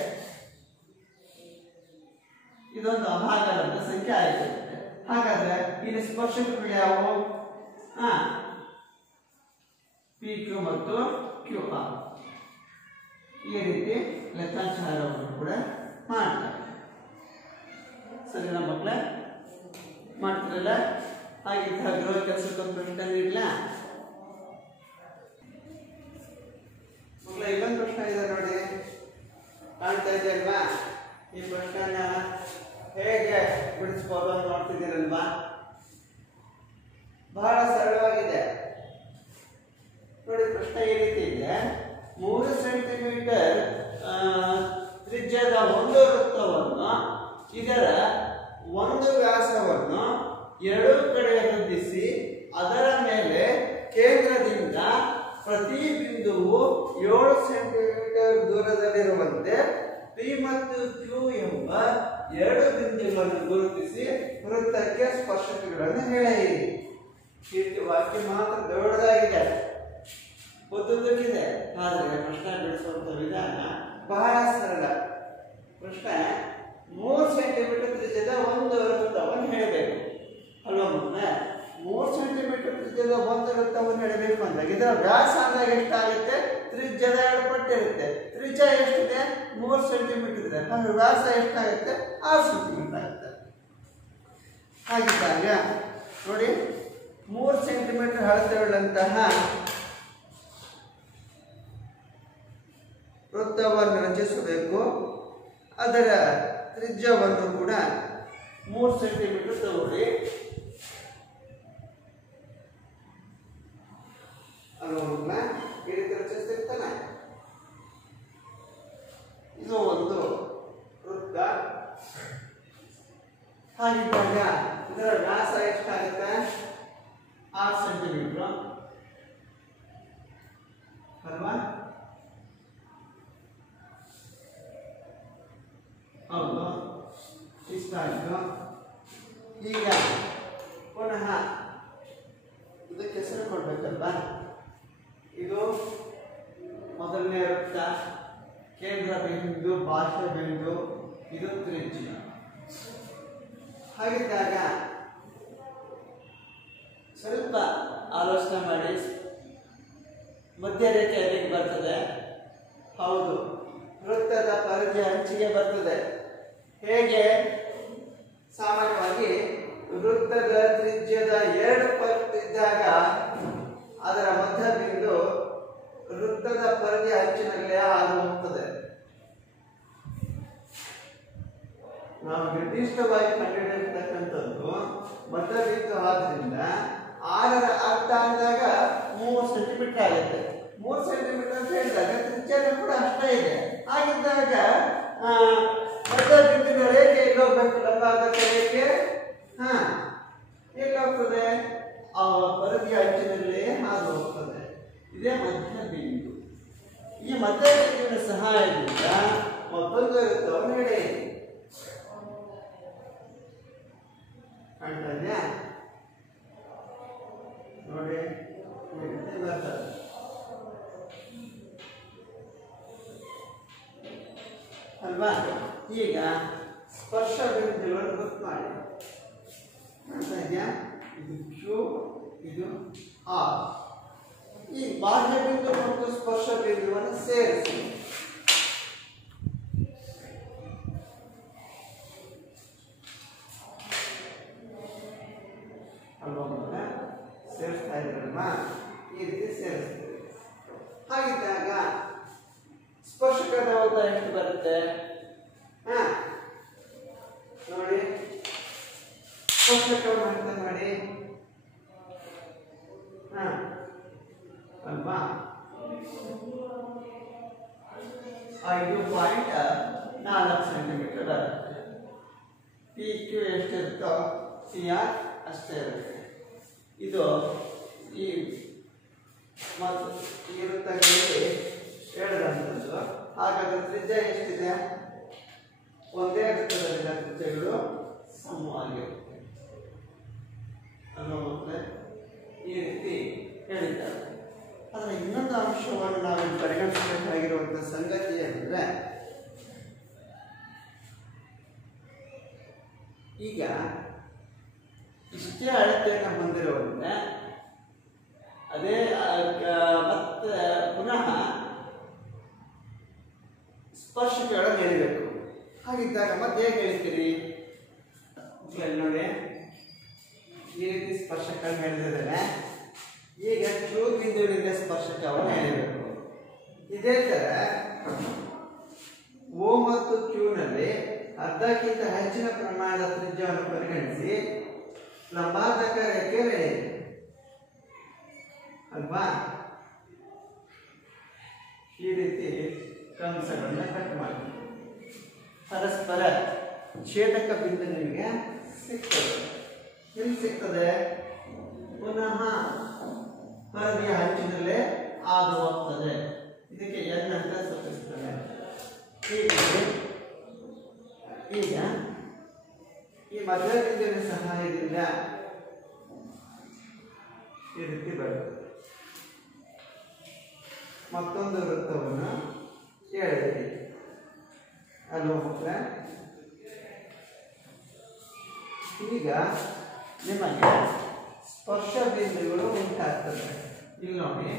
ಇದೊಂದು ಅಭಾಗದ ಸಂಖ್ಯೆ ಆಗಿರುತ್ತೆ. ಹಾಗಾದ್ರೆ ಇಲ್ಲಿ ಸ್ಪರ್ಶಕಗಳು ಯಾವುವು? ಪಿ ಕ್ಯೂ ಮತ್ತು ಕ್ಯೂ ಆರ್. ಈ ರೀತಿ ಲೆಕ್ಕಾಚಾರವನ್ನು ಕೂಡ ಮಾಡ್ತಾರೆ. ಸರಿನಾ ಮಕ್ಕಳೇ? ಮಾಡ್ತಿರಲ್ಲ? ಹಾಗಿದ್ದ ಗೃಹ ಕೆಲಸಕ್ಕೊಂದು ಪ್ರಶ್ನೆ ಇಲ್ಲ ಮಕ್ಕಳ? ಇಲ್ಲೊಂದು ಪ್ರಶ್ನೆ ಇದೆ ನೋಡಿ, ಕಾಣ್ತಾ ಇದೆ ಅಲ್ವಾ? ಈ ಪ್ರಶ್ನೆನ ಹೇಗೆ ಬಿಡಿಸ್ಬೋದು ಅಂತ ನೋಡ್ತಿದ್ದೀರಲ್ವಾ? ಬಹಳ ಸರಳವಾಗಿದೆ ನೋಡಿ. ಪ್ರಶ್ನೆ ಈ ರೀತಿ ಇದೆ: 3 ಸೆಂಟಿಮೀಟರ್ ತ್ರಿಜ್ಯದ ಒಂದು ವೃತ್ತವನ್ನು ಇದರ ಒಂದು ವ್ಯಾಸವನ್ನು ಎರಡೂ ಕಡೆ ವೃದ್ಧಿಸಿ ಅದರ ಮೇಲೆ ಕೇಂದ್ರದಿಂದ ಪ್ರತಿ ಬಿಂದುವು 7 ಸೆಂಟಿಮೀಟರ್ ದೂರದಲ್ಲಿರುವಂತೆ ಪಿ ಮತ್ತು ಕ್ಯೂ ಎಂಬ ಎರಡು ಬಿಂದುಗಳನ್ನು ಗುರುತಿಸಿ ವೃತ್ತಕ್ಕೆ ಸ್ಪರ್ಶಕಗಳನ್ನು ಎಳೆಯಿರಿ. ಈ ವಾಕ್ಯ ಮಾತ್ರ ದೊಡ್ಡದಾಗಿದೆ, ಉದ್ದಕ್ಕಿದೆ. ಆದರೆ ಪ್ರಶ್ನೆ ಬಿಡಿಸುವಂತ ವಿಧಾನ ಬಹಳ ಸರಳ. ಪ್ರಶ್ನೆ 3 ಸೆಂಟಿಮೀಟರ್ ತ್ರಿಜ್ಯದ ಒಂದು ವೃತ್ತವನ್ನು ಹೇಳಬೇಕು ಅಲ್ವಾ ಮಕ್ಕಳೇ? 3 ಸೆಂಟಿಮೀಟರ್ ತ್ರಿಜ್ಯದ ಒಂದು ವೃತ್ತವನ್ನು ಹೇಳಬೇಕು ಅಂದಾಗ ಇದರ ವ್ಯಾಸ ಅಂದಾಗ ಎಷ್ಟಾಗುತ್ತೆ? ತ್ರಿಜ್ಯದ 2 ಪಟ್ಟು ಇರುತ್ತೆ. ತ್ರಿಜ್ಯ ಎಷ್ಟಿದೆ? 3 ಸೆಂಟಿಮೀಟರ್ ಇದೆ. ಅಂದ್ರೆ ವ್ಯಾಸ ಎಷ್ಟಾಗುತ್ತೆ? 6 ಸೆಂಟಿಮೀಟರ್ ಆಗುತ್ತೆ. ಹಾಗಿದ್ದಾಗ ನೋಡಿ, 3 ಸೆಂಟಿಮೀಟರ್ ಅಳತೆಯುಳ್ಳಂತಹ ವೃತ್ತವನ್ನು ರಚಿಸಬೇಕು. ಅದರ ತ್ರಿಜ್ಯವನ್ನು ಕೂಡ 3 ಸೆಂಟಿಮೀಟರ್ ತಗೊಳ್ಳಿ. ಅಲ್ಲೋಗ್ಲ ಈ ರೀತಿ ರಚಿಸ್ತಿರ್ತಾನೆ. ಇದು ಒಂದು ವೃತ್ತ. ಹಾಗಿದ್ದಾಗ ಇದರ ವ್ಯಾಸ ಎಷ್ಟಾಗುತ್ತೆ? 6 ಸೆಂಟಿಮೀಟರ್ ಅಲ್ವಾ? ಹೌದು, ಇಷ್ಟಾಯಿತು. ಈಗ ಪುನಃ ಇದಕ್ಕೆ ಹೆಸರು ಕೊಡ್ಬೇಕಲ್ವಾ? ಇದು ಮೊದಲನೇ ವೃತ್ತ, ಕೇಂದ್ರ ಬಿಂದು, ಬಾಹ್ಯ ಬಿಂದು, ಇದು ತ್ರಿಜ್ಯ. ಹಾಗಿದ್ದಾಗ ಸ್ವಲ್ಪ ಆಲೋಚನೆ ಮಾಡಿ. ಮಧ್ಯರೇಖೆ ಎಲ್ಲಿಗೆ ಬರ್ತದೆ? ಹೌದು, ವೃತ್ತದ ಪರಿಧಿಯ ಅಂಚಿಗೆ ಬರ್ತದೆ. ಹೇಗೆ? ಸಾಮಾನ್ಯವಾಗಿ ವೃತ್ತದ ತ್ರಿಜ್ಯದ 2 ಪಟ್ಟು ಇದ್ದಾಗ ಅದರ ಮಧ್ಯ ಬಿಂದು ವೃತ್ತದ ಪರಿಧಿಯ ಅಂಚಿನಲ್ಲೇ ಹಾದು ಹೋಗ್ತದೆ. ನಾವು ನಿರ್ದಿಷ್ಟವಾಗಿ ಕಂಡುಹಿಡಿಯತಕ್ಕಂಥದ್ದು ಮಧ್ಯ ಬಿಂದು ಆದ್ರಿಂದ 6ರ ಅರ್ಧ ಅಂದಾಗ 3 ಸೆಂಟಿಮೀಟರ್ ಆಗುತ್ತೆ. 3 ಸೆಂಟಿಮೀಟರ್ ಅಂತ ಹೇಳಿದಾಗ ತ್ರಿಜ್ಯನೂ ಕೂಡ ಅಷ್ಟೇ ಇದೆ. ಹಾಗಿದ್ದಾಗ ಮಧ್ಯ ಬಿಂದುವಿನ ರೇಖೆ ಎಲ್ಲಿ ಹೋಗ್ಬೇಕು? ಲಂಬಾರ್ಧ ರೇಖೆ ಎಲ್ಲಿ ಹೋಗ್ತದೆ? ಆ ಪರಿಧಿಯ ಅಂಚಿನಲ್ಲೇ ಹಾದು ಹೋಗ್ತದೆ. ಇದೇ ಮಧ್ಯ ಬಿಂದು. ಈ ಮಧ್ಯ ಬಿಂದುವಿನ ಸಹಾಯದಿಂದ ಮತ್ತೊಂದು ವೃತ್ತವನ್ನು ಎಳೆಯಿರಿ. ಕಾಣ್ತಾ ಇದೆಯಾ? ನೋಡಿ, ಈ ರೀತಿ ಬರ್ತದೆ. ಅಲ್ವಾ? ಈಗ ಸ್ಪರ್ಶ ಬಿಂದುಗಳನ್ನು ಗೊತ್ತು ಮಾಡಿ. ಕಾಣ್ತಾ ಇದೆಯಾ? ಇದು ಕ್ಯೂ, ಇದು ಆರ್. ಈ ಬಾಹ್ಯ ಬಿಂದು ಮತ್ತು ಸ್ಪರ್ಶ ಬಿಂದುವನ್ನು ಸೇರಿಸಿ. ಅಲ್ವಾ? ಸೇರಿಸ್ತಾ ಇದ್ರಲ್ವಾ? ಈ ರೀತಿ ಸೇರಿಸ್ತೀವಿ. ಹಾಗಿದ್ದಾಗ ಸ್ಪರ್ಶಕದ ಉದ್ದ ಎಷ್ಟು ಬರುತ್ತೆ? ನೋಡಿ, ಸ್ಪರ್ಶಕವನ್ನು ಅರ್ಥ ಮಾಡಿ. ಅಲ್ವಾ? 5.4 ಸೆಂಟಿಮೀಟರ್ ಬರುತ್ತೆ. ಪಿ ಕ್ಯೂ ಎಷ್ಟಿರುತ್ತೋ ಸಿ ಆರ್ ಅಷ್ಟೇ ಇರುತ್ತೆ. ಇದು ಈ ಮತ್ತು ಈ ವೃತ್ತಗಳಲ್ಲಿ ಹೇಳಿದಂಥದ್ದು. ಹಾಗಾದ್ರೆ ತ್ರಿಜ್ಯ ಎಷ್ಟಿದೆ? ಒಂದೇ ವೃತ್ತದಲ್ಲಿನ ತ್ರಿಜ್ಯಗಳು ಸಮವಾಗಿರುತ್ತೆ ಅನ್ನೋ ಈ ರೀತಿ ಹೇಳಿದ್ದಾರೆ. ಆದರೆ ಇನ್ನೊಂದು ಅಂಶವನ್ನು ನಾವು ಪರಿಗಣಿಸಬೇಕಾಗಿರುವಂತಹ ಸಂಗತಿ ಏನಂದ್ರೆ, ಈಗ ಇಷ್ಟೇ ಅಳತೆಯನ್ನು ಹೊಂದಿರುವುದರಿಂದ ಅದೇ ಮತ್ತೆ ಪುನಃ ಸ್ಪರ್ಶಕಗಳನ್ನು ಎಳಿಬೇಕು. ಹಾಗಿದ್ದಾಗ ಮತ್ತೆ ಹೇಗೆ ಎಳಿತೀರಿ? ನೋಡಿ, ಈ ರೀತಿ ಸ್ಪರ್ಶಕಗಳನ್ನು ಎಳೆದಿದ್ದಾರೆ. ಈಗ ಕ್ಯೂ ಬಿಂದುವಿನಿಂದ ಸ್ಪರ್ಶಕವನ್ನು ಎಳೆಯಬೇಕು. ಇದೇ ತರ ಓ ಮತ್ತು ಕ್ಯೂನಲ್ಲಿ ಅರ್ಧಕ್ಕಿಂತ ಹೆಚ್ಚಿನ ಪ್ರಮಾಣದ ತ್ರಿಜ್ಯವನ್ನು ಪರಿಗಣಿಸಿ ಲಂಬಾರ್ಧಕ ರೇಖೆ ಎಳೆಯಿರಿ. ಅಲ್ವಾ? ಈ ರೀತಿ ಕಂಸಗಳನ್ನ ಕಟ್ ಮಾಡಿ ಪರಸ್ಪರ ಛೇದಕ ಬಿಂದು ನಿಮಗೆ ಸಿಗ್ತದೆ. ಎಲ್ಲಿ ಸಿಗ್ತದೆ? ಪುನಃ ಪರಿಧಿಯ ಅಂಚಿನಲ್ಲೇ ಹಾದು ಹೋಗ್ತದೆ. ಇದಕ್ಕೆ ಎನ್ ಅಂತ ಸೂಚಿಸ್ತದೆ. ಈಗ ಈ ಮಧ್ಯ ಬಿಂದುವಿನ ಸಹಾಯದಿಂದ ಈ ರೀತಿ ಬರುತ್ತೆ. ಮತ್ತೊಂದು ವೃತ್ತವನ್ನು ಎಳೆಯಿರಿ. ಅಲ್ವಾ ಮಕ್ಕಳೇ? ಈಗ ನಿಮಗೆ ಸ್ಪರ್ಶ ಬಿಂದುಗಳು ಉಂಟಾಗ್ತದೆ. ಇಲ್ಲಿ ನೋಡಿ,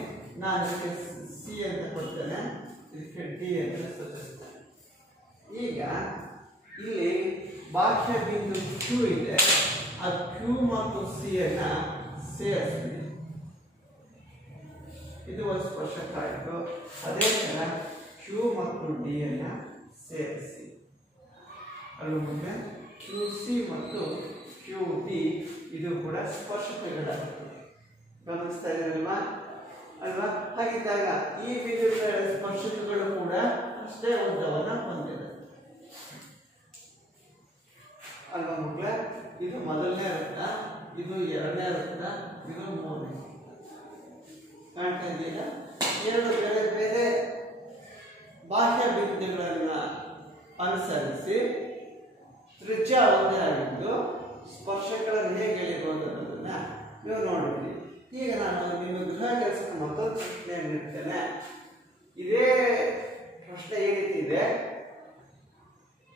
ನಾನು ಇದಕ್ಕೆ ಸಿ ಅಂತ ಕೊಡ್ತೇನೆ, ಇದಕ್ಕೆ ಡಿ ಅಂತ ಸೂಚಿಸ್ತೇನೆ. ಈಗ ಇಲ್ಲಿ ಬಾಹ್ಯ ಬಿಂದು ಕ್ಯೂ ಇದೆ. ಆ ಕ್ಯೂ ಮತ್ತು ಸಿ ಅನ್ನ ಸೇರಿಸ್ತೀನಿ. ಇದು ಒಂದು ಸ್ಪರ್ಶಕ ಆಯಿತು. ಅದೇ ತರ ಕ್ಯೂ ಮತ್ತು ಡಿ ಅನ್ನ ಸೇರಿಸಿ. ಅಲ್ವ ಮುಂದೆ QC ಮತ್ತು QD ಇದು ಕೂಡ ಸ್ಪರ್ಶಕಗಳಾಗುತ್ತದೆ. ಗಮನಿಸ್ತಾ ಇದ್ದೀರಲ್ವಾ ಅಲ್ವಾ? ಹಾಗಿದ್ದಾಗ ಈ ಬಿಂದುಗಳ ಸ್ಪರ್ಶಕಗಳು ಕೂಡ ಅಷ್ಟೇ ಉದ್ದವನ್ನು ಹೊಂದಿದೆ ಅಲ್ವಾ ಮಕ್ಕಳ? ಇದು ಮೊದಲನೇ ವೃತ್ತ, ಇದು ಎರಡನೇ ವೃತ್ತ, ಇದು ಮೂರನೇ ವೃತ್ತ. ಕಾಣ್ತಾ ಇದೆಯಾ? ಎರಡು ಬೇರೆ ಬೇರೆ ಬಾಹ್ಯ ಬಿಂದುಗಳನ್ನ ಅನುಸರಿಸಿ ತ್ರಿಜ್ಯ ಒಂದೇ ಆಗಿದ್ದು ಸ್ಪರ್ಶಗಳನ್ನು ಹೇಗೆ ಎಳೆಯಬಹುದು ಅನ್ನೋದನ್ನ ನೀವು ನೋಡಿದ್ರಿ. ಈಗ ನಾನು ನಿಮ್ಮ ಗೃಹ ಕೆಲಸಕ್ಕೆ ಮತ್ತೊಂದು ಪ್ರಶ್ನೆಯನ್ನು ನೀಡ್ತೇನೆ. ಇದೇ ಪ್ರಶ್ನೆ ಈ ರೀತಿ ಇದೆ: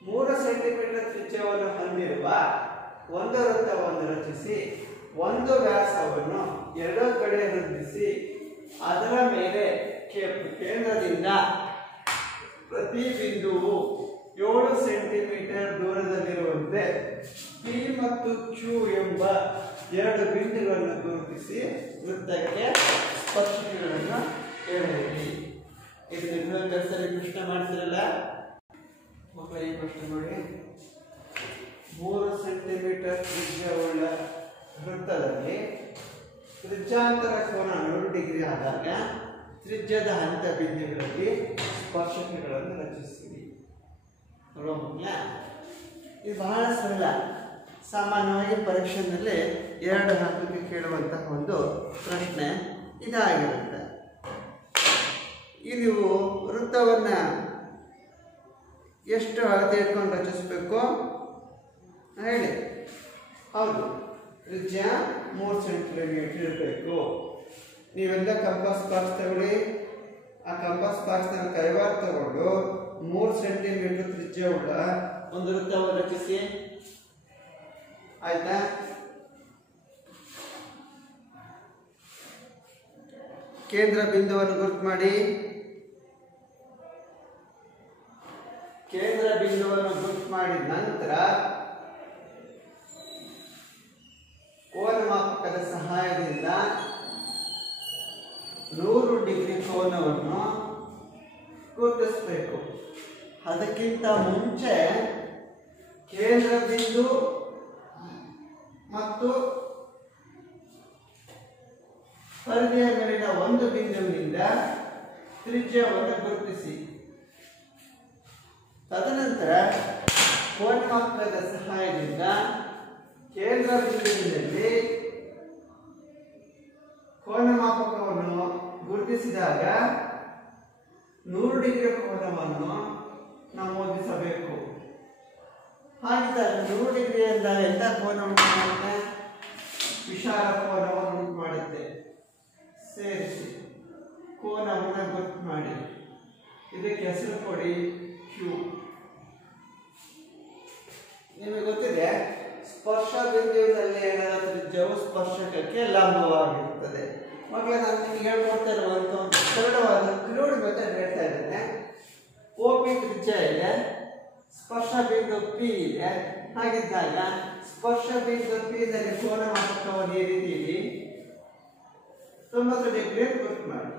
3 ಸೆಂಟಿಮೀಟರ್ ತ್ರಿಜ್ಯವನ್ನು ಹೊಂದಿರುವ ಒಂದು ವೃತ್ತವನ್ನು ರಚಿಸಿ ಒಂದು ವ್ಯಾಸವನ್ನು ಎರಡೂ ಕಡೆ ವೃದ್ಧಿಸಿ ಅದರ ಮೇಲೆ ಕೇಂದ್ರದಿಂದ ಪ್ರತಿ ಬಿಂದುವು 7 ಸೆಂಟಿಮೀಟರ್ ದೂರದಲ್ಲಿರುವಂತೆ P ಮತ್ತು Q ಎಂಬ ಎರಡು ಬಿಂದುಗಳನ್ನು ಗುರುತಿಸಿ ವೃತ್ತಕ್ಕೆ ಸ್ಪರ್ಶಕಗಳನ್ನು ಎಳೆಯಿರಿ. ಇದು ನಿಮ್ಮ ಕೆಲಸದಲ್ಲಿ ಪ್ರಶ್ನೆ ಮಾಡ್ತಿರಲ್ಲ ಮಕ್ಕಳ, ಈ ಪ್ರಶ್ನೆ ನೋಡಿ. 3 ಸೆಂಟಿಮೀಟರ್ ತ್ರಿಜ್ಯವುಳ್ಳ ವೃತ್ತದಲ್ಲಿ ತ್ರಿಜ್ಯಾಂತರ ಕೋನ 7 ಡಿಗ್ರಿ ಆದಾಗ ತ್ರಿಜ್ಯದ ಹಂತ ಬಿಂದುಗಳಲ್ಲಿ ಸ್ಪರ್ಶಕಗಳನ್ನು ರಚಿಸಿರಿ. ಇದು ಬಹಳ ಸರಳ. ಸಾಮಾನ್ಯವಾಗಿ ಪರೀಕ್ಷೆಯಲ್ಲಿ 2 ಹಂತಕ್ಕೆ ಕೇಳುವಂತಹ ಒಂದು ಪ್ರಶ್ನೆ ಇದಾಗಿರುತ್ತೆ. ನೀವು ವೃತ್ತವನ್ನು ಎಷ್ಟು ಅಳತೆ ಇಟ್ಕೊಂಡು ರಚಿಸಬೇಕು ಹೇಳಿ? ಹೌದು, ತ್ರಿಜ್ಯ 3 ಸೆಂಟಿಮೀಟರ್ ಇರಬೇಕು. ನೀವೆಲ್ಲ ಕಂಪಾಸ್ ಬಾಕ್ಸ್ ತಗೊಳ್ಳಿ. ಆ ಕಂಪಾಸ್ ಬಾಕ್ಸ್ನ ಕೈವಾರ ತಗೊಂಡು 3 ಸೆಂಟಿಮೀಟರ್ ತ್ರಿಜ್ಯವುಳ್ಳ ಒಂದು ವೃತ್ತವನ್ನು ರಚಿಸಿ. ಆಯ್ತಾ? ಕೇಂದ್ರ ಬಿಂದುವನ್ನು ಗುರುತು ಮಾಡಿ. ಕೇಂದ್ರ ಬಿಂದುವನ್ನು ಗುರುತು ಮಾಡಿದ ನಂತರ ಕೋನಮಾಪಕದ ಸಹಾಯದಿಂದ 100 ಡಿಗ್ರಿ ಕೋನವನ್ನು ಗುರುತಿಸಬೇಕು. ಅದಕ್ಕಿಂತ ಮುಂಚೆ ಕೇಂದ್ರ ಬಿಂದು ಮತ್ತು ಪರಿಧಿಯ ಮೇಲಿನ ಒಂದು ಬಿಂದುವಿನಿಂದ ತ್ರಿಜ್ಯವನ್ನು ಗುರುತಿಸಿ. ತದನಂತರ ಕೋನಮಾಪಕದ ಸಹಾಯದಿಂದ ಕೇಂದ್ರ ಬಿಂದುವಿನಲ್ಲಿ ಕೋನಮಾಪಕವನ್ನು ಗುರುತಿಸಿದಾಗ 100 ಡಿಗ್ರಿ ಕೋನವನ್ನು ನಮೂದಿಸಬೇಕು. ಹಾಗಿದ್ದಾಗ 100 ಡಿಗ್ರಿ ಎಂದಾಗ ಎಂಥ ಕೋನವನ್ನು ಮಾಡುತ್ತೆ? ವಿಶಾಲ ಕೋನವನ್ನು ಉಂಟು ಮಾಡುತ್ತೆ. ಸೇರಿಸಿ ಕೋನವನ್ನು ಗುರುತು ಮಾಡಿ. ಇದಕ್ಕೆ ಹೆಸರು ಕೊಡಿ Q. ನಿಮಗೆ ಗೊತ್ತಿದೆ, ಸ್ಪರ್ಶ ಬಿಂದುವಿನಲ್ಲಿ ಏನಾದ ತ್ರಿಜ್ಯವು ಸ್ಪರ್ಶಕಕ್ಕೆ ಲಂಬವಾಗಿರುತ್ತದೆ. ಮಕ್ಕಳ, ನಾನು ನಿಮಗೆ ಹೇಳ್ಕೊಡ್ತಾ ಇರುವಂತ ಒಂದು ಸರಳವಾದ ಕ್ರೂಡ್ ಮೆಥಡ್ ಹೇಳ್ತಾ ಇದ್ದೇನೆ. OP ತ್ರಿಜ್ಯ ಇದೆ, ಸ್ಪರ್ಶ ಬಿಂದು P ಇದೆ. ಹಾಗಿದ್ದಾಗ ಸ್ಪರ್ಶ ಬಿಂದು P ನಲ್ಲಿ ಕೋನಮಾಪಕವನ್ನು ಈ ರೀತಿ 90 ಡಿಗ್ರಿ ಗುರುತು ಮಾಡಿ.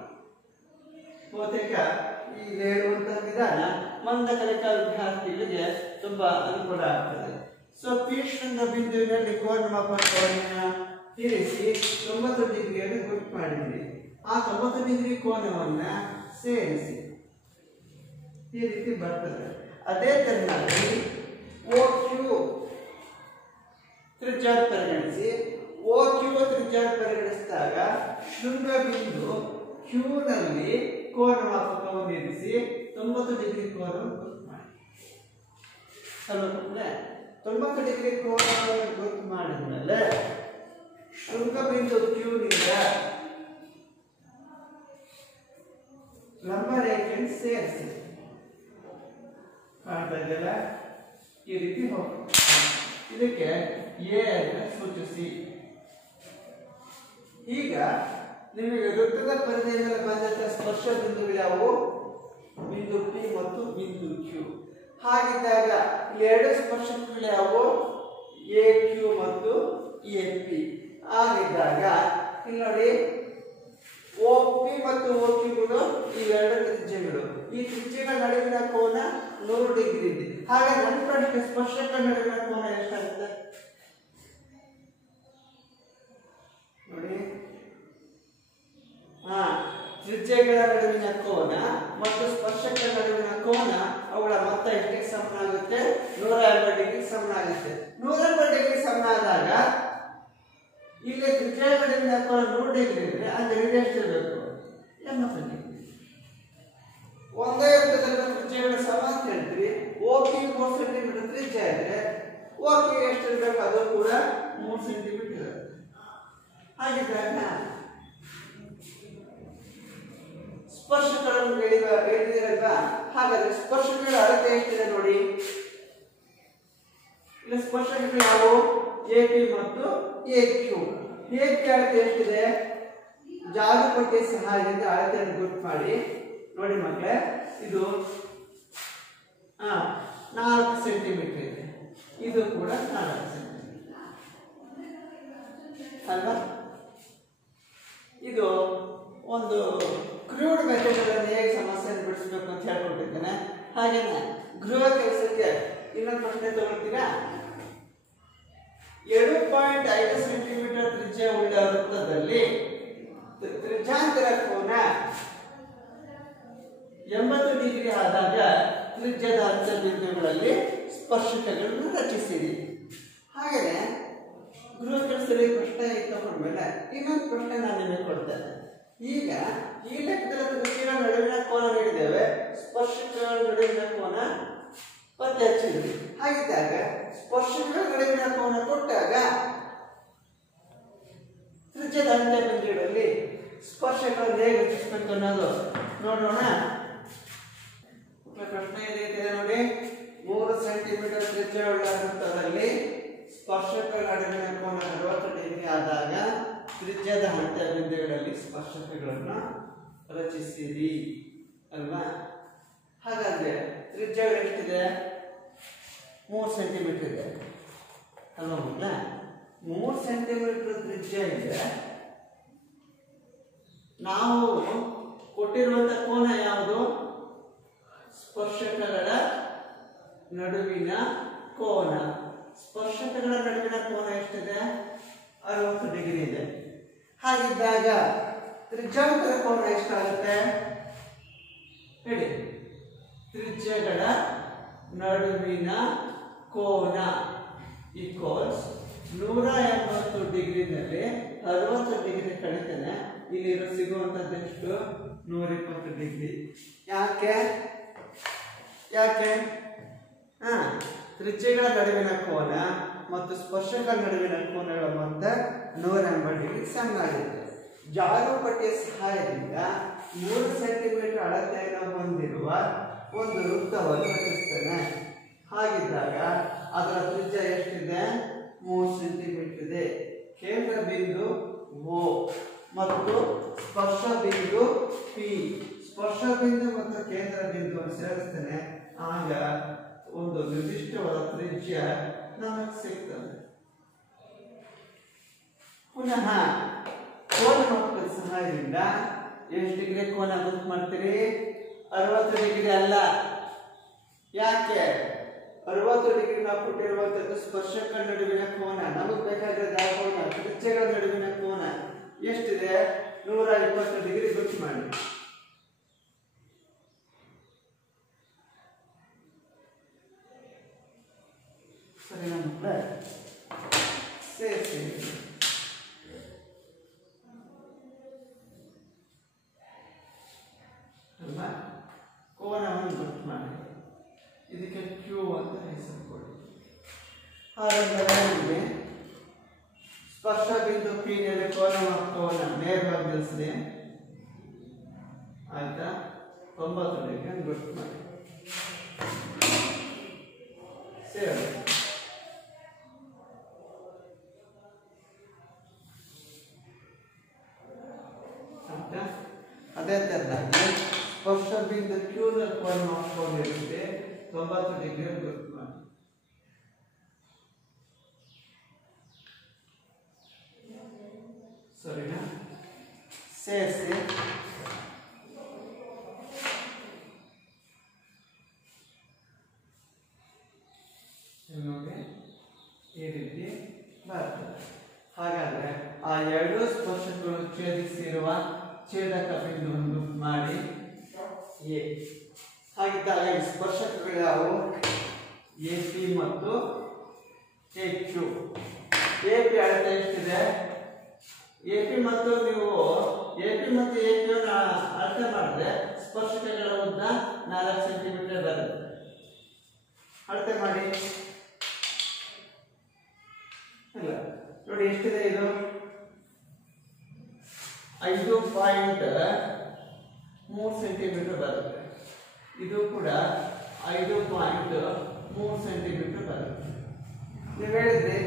ಬಹುತೇಕ ಈ ಹೇಳುವಂತಹ ವಿಧಾನ ಮಂದ ಕಲಿಕಾ ವಿದ್ಯಾರ್ಥಿಗಳಿಗೆ ತುಂಬಾ ಅನುಕೂಲ ಆಗ್ತದೆ. ಸೊ P ಶೃಂಗ ಬಿಂದುವಿನಲ್ಲಿ ಕೋನಮಾಪಕವನ್ನು ಇರಿಸಿ 90 ಡಿಗ್ರಿಯನ್ನು ಗುರುತು ಮಾಡಿದ್ರಿ. ಆ 90 ಡಿಗ್ರಿ ಕೋನವನ್ನು ಸೇರಿಸಿ ಈ ರೀತಿ ಬರ್ತದೆ. ಅದೇ ತರನಾಗಿ OQ ತ್ರಿಜ್ಯ ಪರಿಗಣಿಸಿ. OQ ತ್ರಿಜ್ಯ ಪರಿಗಣಿಸಿದಾಗ ಶೃಂಗ ಬಿಂದು Q ನಲ್ಲಿ ಕೋನಮಾಪಕವನ್ನು ಇರಿಸಿ 90 ಡಿಗ್ರಿ ಕೋನವನ್ನು ಗುರುತು ಮಾಡಿ. ಅಲ್ವಾ? 90 ಡಿಗ್ರಿ ಕೋನವನ್ನು ಗುರುತು ಮಾಡಿದ್ಮೇಲೆ ಶೃಂಗ ಬಿಂದು Q ನಿಂದ ಲಂಬ ರೇಖೆಯನ್ನು ಸೇರಿಸಿ. ಕಾಣ್ತಾ ಇದೆಯಲ್ಲ? ಈ ರೀತಿ ಹೋಗಿ ಇದಕ್ಕೆ A ಅನ್ನು ಸೂಚಿಸಿ. ಈಗ ನಿಮಗೆ ವೃತ್ತದ ಪರಿಧಿಯ ಮೇಲೆ ಬಂದಂತಹ ಸ್ಪರ್ಶ ಬಿಂದುಗಳು ಯಾವುವು? ಬಿಂದು P ಮತ್ತು ಬಿಂದು Q. ಹಾಗಿದ್ದಾಗ ಎರಡು ಸ್ಪರ್ಶಕಗಳು ಯಾವುವು? AQ ಮತ್ತು AP. ಆಗಿದ್ದಾಗ ಇಲ್ಲಿ ನೋಡಿ, OP ಮತ್ತು OQ ಗಳು ಇವೆರಡು ತ್ರಿಜ್ಯಗಳು. ಈ ತ್ರಿಜ್ಯಗಳ ನಡುವಿನ ಕೋನ 100 ಡಿಗ್ರಿ ಇದೆ. ಹಾಗೆ ನನ್ನ ಪ್ರಶ್ನೆ ಸ್ಪರ್ಶಕ ನಡುವಿನ ಕೋನ ಎಷ್ಟಾಗುತ್ತೆ ನೋಡಿ. ತ್ರಿಜ್ಯಗಳ ನಡುವಿನ ಕೋನ ಮತ್ತು ಸ್ಪರ್ಶಕ ನಡುವಿನ ಕೋನ ಅವುಗಳ ಮೊತ್ತ ಎಷ್ಟಕ್ಕೆ ಸಮನಾಗುತ್ತೆ? 180 ಡಿಗ್ರಿ ಸಮನಾಗುತ್ತೆ. 180 ಡಿಗ್ರಿ ಸಮನಾದಾಗ ಇಲ್ಲಿ ತ್ರಿಜ್ಯಗಳ ನಡುವಿನ ಕೋನ 100 ಡಿಗ್ರಿ ಇದ್ರೆ ಅಲ್ಲಿ ಇದು ಎಷ್ಟಿರಬೇಕು? 80 ಡಿಗ್ರಿ. ಒಂದೇ ವೃತ್ತದಲ್ಲಿ ತ್ರಿಜ್ಯಗಳ ಸಮ ಅಂತ ಹೇಳ್ತೀವಿ. ಓಪಿ 3 ಸೆಂಟಿಮೀಟರ್ ತ್ರಿಜ್ಯ ಇದ್ರೆ ಓಪಿ ಎಷ್ಟಿರ್ಬೇಕು? ಅದು ಕೂಡ 3 ಸೆಂಟಿಮೀಟರ್ ಇರುತ್ತೆ. ಹಾಗಿದ್ದಾಗ ಸ್ಪರ್ಶಕಗಳನ್ನು ಹೇಳಿದಿರಲ್ವಾ? ಹಾಗಾದ್ರೆ ಸ್ಪರ್ಶಕಗಳ ಅಳತೆ ಎಷ್ಟಿದೆ ನೋಡಿ. ಇಲ್ಲಿ ಸ್ಪರ್ಶಕಗಳು ಯಾವುವು? ಎಪಿ ಮತ್ತು ಎಕ್ಯೂ. ಎಪಿ ಅಳತೆ ಎಷ್ಟಿದೆ? ಜಾಲಪಟ್ಟಿಯ ಸಹಾಯದಿಂದ ಅಳತೆಯನ್ನು ಗುರುತು ಮಾಡಿ ನೋಡಿ ಮಕ್ಕಳೇ. ಇದು 4 ಸೆಂಟಿಮೀಟರ್ ಇದೆ. ಇದು ಕೂಡ 4 ಸೆಂಟಿಮೀಟರ್ ಅಲ್ವಾ? ಇದು ಒಂದು ಕ್ರೂಡ್ ಮೆಥಡ್ ಅಲ್ಲಿ ಹೇಗೆ ಸಮಸ್ಯೆಯನ್ನು ಬಿಡಿಸಬೇಕು ಅಂತ ಹೇಳ್ಕೊಟ್ಟಿದ್ದೇನೆ. ಹಾಗೇನೆ ಗೃಹ ಕೆಲಸಕ್ಕೆ ಇನ್ನೊಂದು ಪ್ರಶ್ನೆ ತಗೊಳ್ತೀರಾ? 7.5 ಸೆಂಟಿಮೀಟರ್ ತ್ರಿಜ್ಯ ಉಳ್ಳ ವೃತ್ತದಲ್ಲಿ ತ್ರಿಜ್ಯಾಂತರ ಕೋನ 80 ಡಿಗ್ರಿ ಆದಾಗ ತ್ರಿಜ್ಯದ ಅಂತರ್ಬಿಂದುಗಳಲ್ಲಿ ಸ್ಪರ್ಶಕಗಳನ್ನು ರಚಿಸಿರಿ. ಹಾಗೆಯೇ ಗೃಹ ಕೆಲಸದಲ್ಲಿ ಪ್ರಶ್ನೆ ತಗೊಂಡ್ಮೇಲೆ ಇನ್ನೊಂದು ಪ್ರಶ್ನೆ ನಾನು ನಿಮಗೆ ಕೊಡ್ತೇನೆ. ಈಗ ಈ ಲೆಕ್ಕದಲ್ಲಿ ತ್ರಿಜ್ಯಗಳ ನಡುವಿನ ಕೋನ ನೀಡಿದ್ದೇವೆ, ಸ್ಪರ್ಶಕಗಳ ನಡುವಿನ ಕೋನ ಪತ್ತೆ ಹಚ್ಚಿದ್ವಿ. ಹಾಗಿದ್ದಾಗ ಸ್ಪರ್ಶಕಗಳ ನಡುವಿನ ಕೋನ ಕೊಟ್ಟಾಗ ತ್ರಿಜ್ಯದ ಅಂತರ್ಬಿಂದುಗಳಲ್ಲಿ ಸ್ಪರ್ಶಕಗಳನ್ನು ಹೇಗೆ ರಚಿಸಬೇಕು ಅನ್ನೋದು ನೋಡೋಣ. ಪ್ರಶ್ನೆ ಇದೆ ನೋಡಿ. 3 ಸೆಂಟಿಮೀಟರ್ ತ್ರಿಜ್ಯವುಳ್ಳ ವೃತ್ತದಲ್ಲಿ ಸ್ಪರ್ಶಕಗಳ ನಡುವಿನ ಕೋನ 60 ಡಿಗ್ರಿ ಆದಾಗ ತ್ರಿಜ್ಯದ ಅಂತರ್ಬಿಂದುಗಳಲ್ಲಿ ಸ್ಪರ್ಶಕಗಳನ್ನು ರಚಿಸಿರಿ ಅಲ್ವಾ? ಹಾಗಾದ್ರೆ ತ್ರಿಜ್ಯಗಳು ಎಷ್ಟಿದೆ? 3 ಸೆಂಟಿಮೀಟರ್ ಇದೆ ಅಲ್ವಾ ಮಕ್ಕಳ? 3 ಸೆಂಟಿಮೀಟರ್ ತ್ರಿಜ್ಯ ಇದೆ. ನಾವು ಕೊಟ್ಟಿರುವಂತಹ ಕೋನ ಯಾವುದು? ಸ್ಪರ್ಶಕಗಳ ನಡುವಿನ ಕೋನ. ಸ್ಪರ್ಶಕಗಳ ನಡುವಿನ ಕೋನ ಎಷ್ಟಿದೆ? 60 ಡಿಗ್ರಿ ಇದೆ. ಹಾಗಿದ್ದಾಗ ತ್ರಿಜ್ಯಾಂತರ ಕೋನ ಎಷ್ಟಾಗುತ್ತೆ ಹೇಳಿ? ತ್ರಿಜ್ಯಗಳ ನಡುವಿನ ಕೋನ ಈಕ್ವಲ್ಸ್ 180 ಡಿಗ್ರಿನಲ್ಲಿ 60 ಡಿಗ್ರಿ ಕಡಿತೇನೆ. ಇಲ್ಲಿ ಸಿಗುವಂತದ್ದು ಎಷ್ಟು? 120 ಡಿಗ್ರಿ. ಯಾಕೆ? ತ್ರಿಜ್ಯಗಳ ನಡುವಿನ ಕೋನ ಮತ್ತು ಸ್ಪರ್ಶಕಗಳ ನಡುವಿನ ಕೋನಗಳ ಮೊತ್ತ 180 ಡಿಗ್ರಿ ಸಮನಾಗಿರುತ್ತೆ. ಜಾಲಪಟ್ಟಿಯ ಸಹಾಯದಿಂದ 3 ಸೆಂಟಿಮೀಟರ್ ಅಳತೆಯನ್ನು ಹೊಂದಿರುವ ಒಂದು ವೃತ್ತವನ್ನು ರಚಿಸ್ತೇನೆ. ಹಾಗಿದ್ದಾಗ ಅದರ ತ್ರಿಜ್ಯ ಎಷ್ಟಿದೆ? 3 ಸೆಂಟಿಮೀಟರ್ ಇದೆ. ಕೇಂದ್ರ ಬಿಂದು O ಮತ್ತು ಸ್ಪರ್ಶ ಬಿಂದು P. ಸ್ಪರ್ಶ ಬಿಂದು ಮತ್ತು ಕೇಂದ್ರ ಬಿಂದುವನ್ನು ಸೇರಿಸ್ತೇನೆ. ಆಗ ಒಂದು ನಿರ್ದಿಷ್ಟವಾದ ತ್ರಿಜ್ಯ ನಮಗೆ ಸಿಗ್ತದೆ. ಪುನಃ ಕೋನ ಮಾಪಕದ ಸಹಾಯದಿಂದ ಎಷ್ಟು ಡಿಗ್ರಿ ಕೋನ ಗುರುತು ಮಾಡ್ತೀರಿ? 60 ಡಿಗ್ರಿ ಅಲ್ಲ. ಯಾಕೆ? 60 ಡಿಗ್ರಿ ನಾವು ಕೊಟ್ಟಿರುವಂತದ್ದು ಸ್ಪರ್ಶಕಗಳ ನಡುವಿನ ಕೋನ. ನಮಗೆ ಬೇಕಾಗಿರೋದು ಯಾವ ಕೋನ? ತ್ರಿಜ್ಯಗಳ ನಡುವಿನ ಕೋನ ಎಷ್ಟಿದೆ? 120 ಡಿಗ್ರಿ ಗುರುತು ಮಾಡಿ. ಸರಿನಾ ಮಕ್ಕಳೇ? ಸೇರಿಸಿ ಅಲ್ವಾ? ಕೋನವನ್ನು ಗುರುತು ಮಾಡಿ. ಇದಕ್ಕೆ ಕ್ಯೂ ಅಂತ ಹೆಸರು ಕೊಡಿ. ಹಾಗಾದರೆ ಸ್ಪರ್ಶ ಬಿಂದು ಪಿ ನಲ್ಲಿ ಕೋನ ಮಾಪಕವನ್ನು ನೇರವಾಗಿ ನಿಲ್ಲಿಸಿದೆ. ಆಯ್ತಾ? 90 ಡಿಗ್ರಿ ಗುರುತು ಮಾಡಿ. ಸೇರಿ ಅದೇ ತರನಾಗಿ ಸ್ಪರ್ಶ ಬಿಂದು ಕ್ಯೂ ನಲ್ಲಿ ಕೋನ ಮಾಪಕವನ್ನು ಇರುತ್ತೆ. 90 ಡಿಗ್ರಿ ಗುರುತು ಮಾಡಿ. ಸರಿನಾ? ಸೇರಿಸಿ ಛೇದಕ ಬಿಂದುವನ್ನು ಮಾಡಿ ಎ. ಹಾಗಿದ್ದಾಗ ಈ ಸ್ಪರ್ಶಕಗಳು ಯಾವುವು? ಎ ಪಿ ಮತ್ತು ಎ ಕ್ಯೂ. ಎ ಪಿ ಅಳತೆ ಎಷ್ಟಿದೆ? ಎ ಪಿ ಮತ್ತು ನೀವು ಎ ಪಿ ಮತ್ತು ಎ ಕ್ಯೂ ಅಳತೆ ಮಾಡಿದ್ರೆ ಸ್ಪರ್ಶಕಗಳ ಉದ್ದ 4 ಸೆಂಟಿಮೀಟರ್ ಬರುತ್ತೆ. ಅಳತೆ ಮಾಡಿ. ಇಲ್ಲ ನೋಡಿ ಎಷ್ಟಿದೆ ಇದು? 5.3 ಸೆಂಟಿಮೀಟರ್ ಬರುತ್ತೆ. ಇದು ಕೂಡ 5.3 ಸೆಂಟಿಮೀಟರ್ ಬರುತ್ತೆ. ನೀವು ಹೇಳಿದ್ರಿ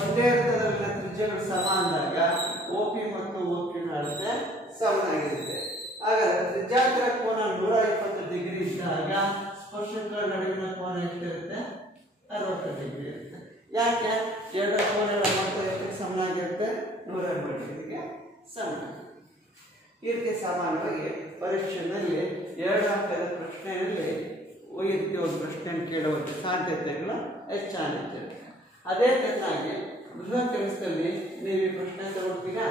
ಒಂದೇ ವೃತ್ತದಲ್ಲಿನ ತ್ರಿಜ್ಯಗಳು ಸಮ ಅಂದಾಗ OP ಮತ್ತು OQ ಅಳತೆ ಸಮನಾಗಿರುತ್ತೆ. ಹಾಗಾದ್ರೆ ತ್ರಿಜ್ಯಾಂತರ ಕೋನ 120 ಡಿಗ್ರಿ ಇದ್ದಾಗ ಸ್ಪರ್ಶಕಗಳ ನಡುವಿನ ಕೋನ ಎಷ್ಟಿರುತ್ತೆ? 60 ಡಿಗ್ರಿ ಇರುತ್ತೆ. ಯಾಕೆ? ಎರಡು ಕೋನಗಳ ಮೊತ್ತ ಎಷ್ಟಕ್ಕೆ ಸಮನಾಗಿರುತ್ತೆ? 180 ಡಿಗ್ರಿಗೆ ಸಮನಾಗಿರುತ್ತೆ. ಈ ರೀತಿ ಸಾಮಾನ್ಯವಾಗಿ ಪರೀಕ್ಷೆಯಲ್ಲಿ 2 ಅಂಕದ ಪ್ರಶ್ನೆಯಲ್ಲಿ ಈ ರೀತಿ ಒಂದು ಪ್ರಶ್ನೆಯನ್ನು ಕೇಳುವಂಥ ಸಾಧ್ಯತೆಗಳು ಹೆಚ್ಚಾಗಿರುತ್ತೆ. ಅದೇ ತರನಾಗಿ ಬೃಹತ್ ಕೆಲಸದಲ್ಲಿ ನೀವು ಈ ಪ್ರಶ್ನೆ ತಗೊಳ್ತೀರಾ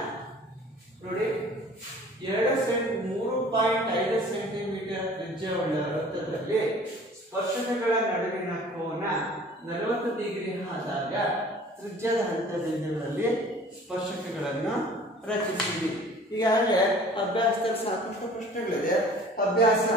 ನೋಡಿ. 3.5 ಸೆಂಟಿಮೀಟರ್ ತ್ರಿಜ್ಯವುಳ್ಳ ವೃತ್ತದಲ್ಲಿ ಸ್ಪರ್ಶಕಗಳ ನಡುವಿನ ಕೋನ 40 ಡಿಗ್ರಿ ಆದಾಗ ತ್ರಿಜ್ಯದ ಹಂತಬಿಂದುಗಳಲ್ಲಿ ಸ್ಪರ್ಶಕಗಳನ್ನು ರಚಿಸಿರಿ. ಈಗಾಗಲೇ ಅಭ್ಯಾಸದಲ್ಲಿ ಸಾಕಷ್ಟು ಪ್ರಶ್ನೆಗಳಿದೆ. ಅಭ್ಯಾಸ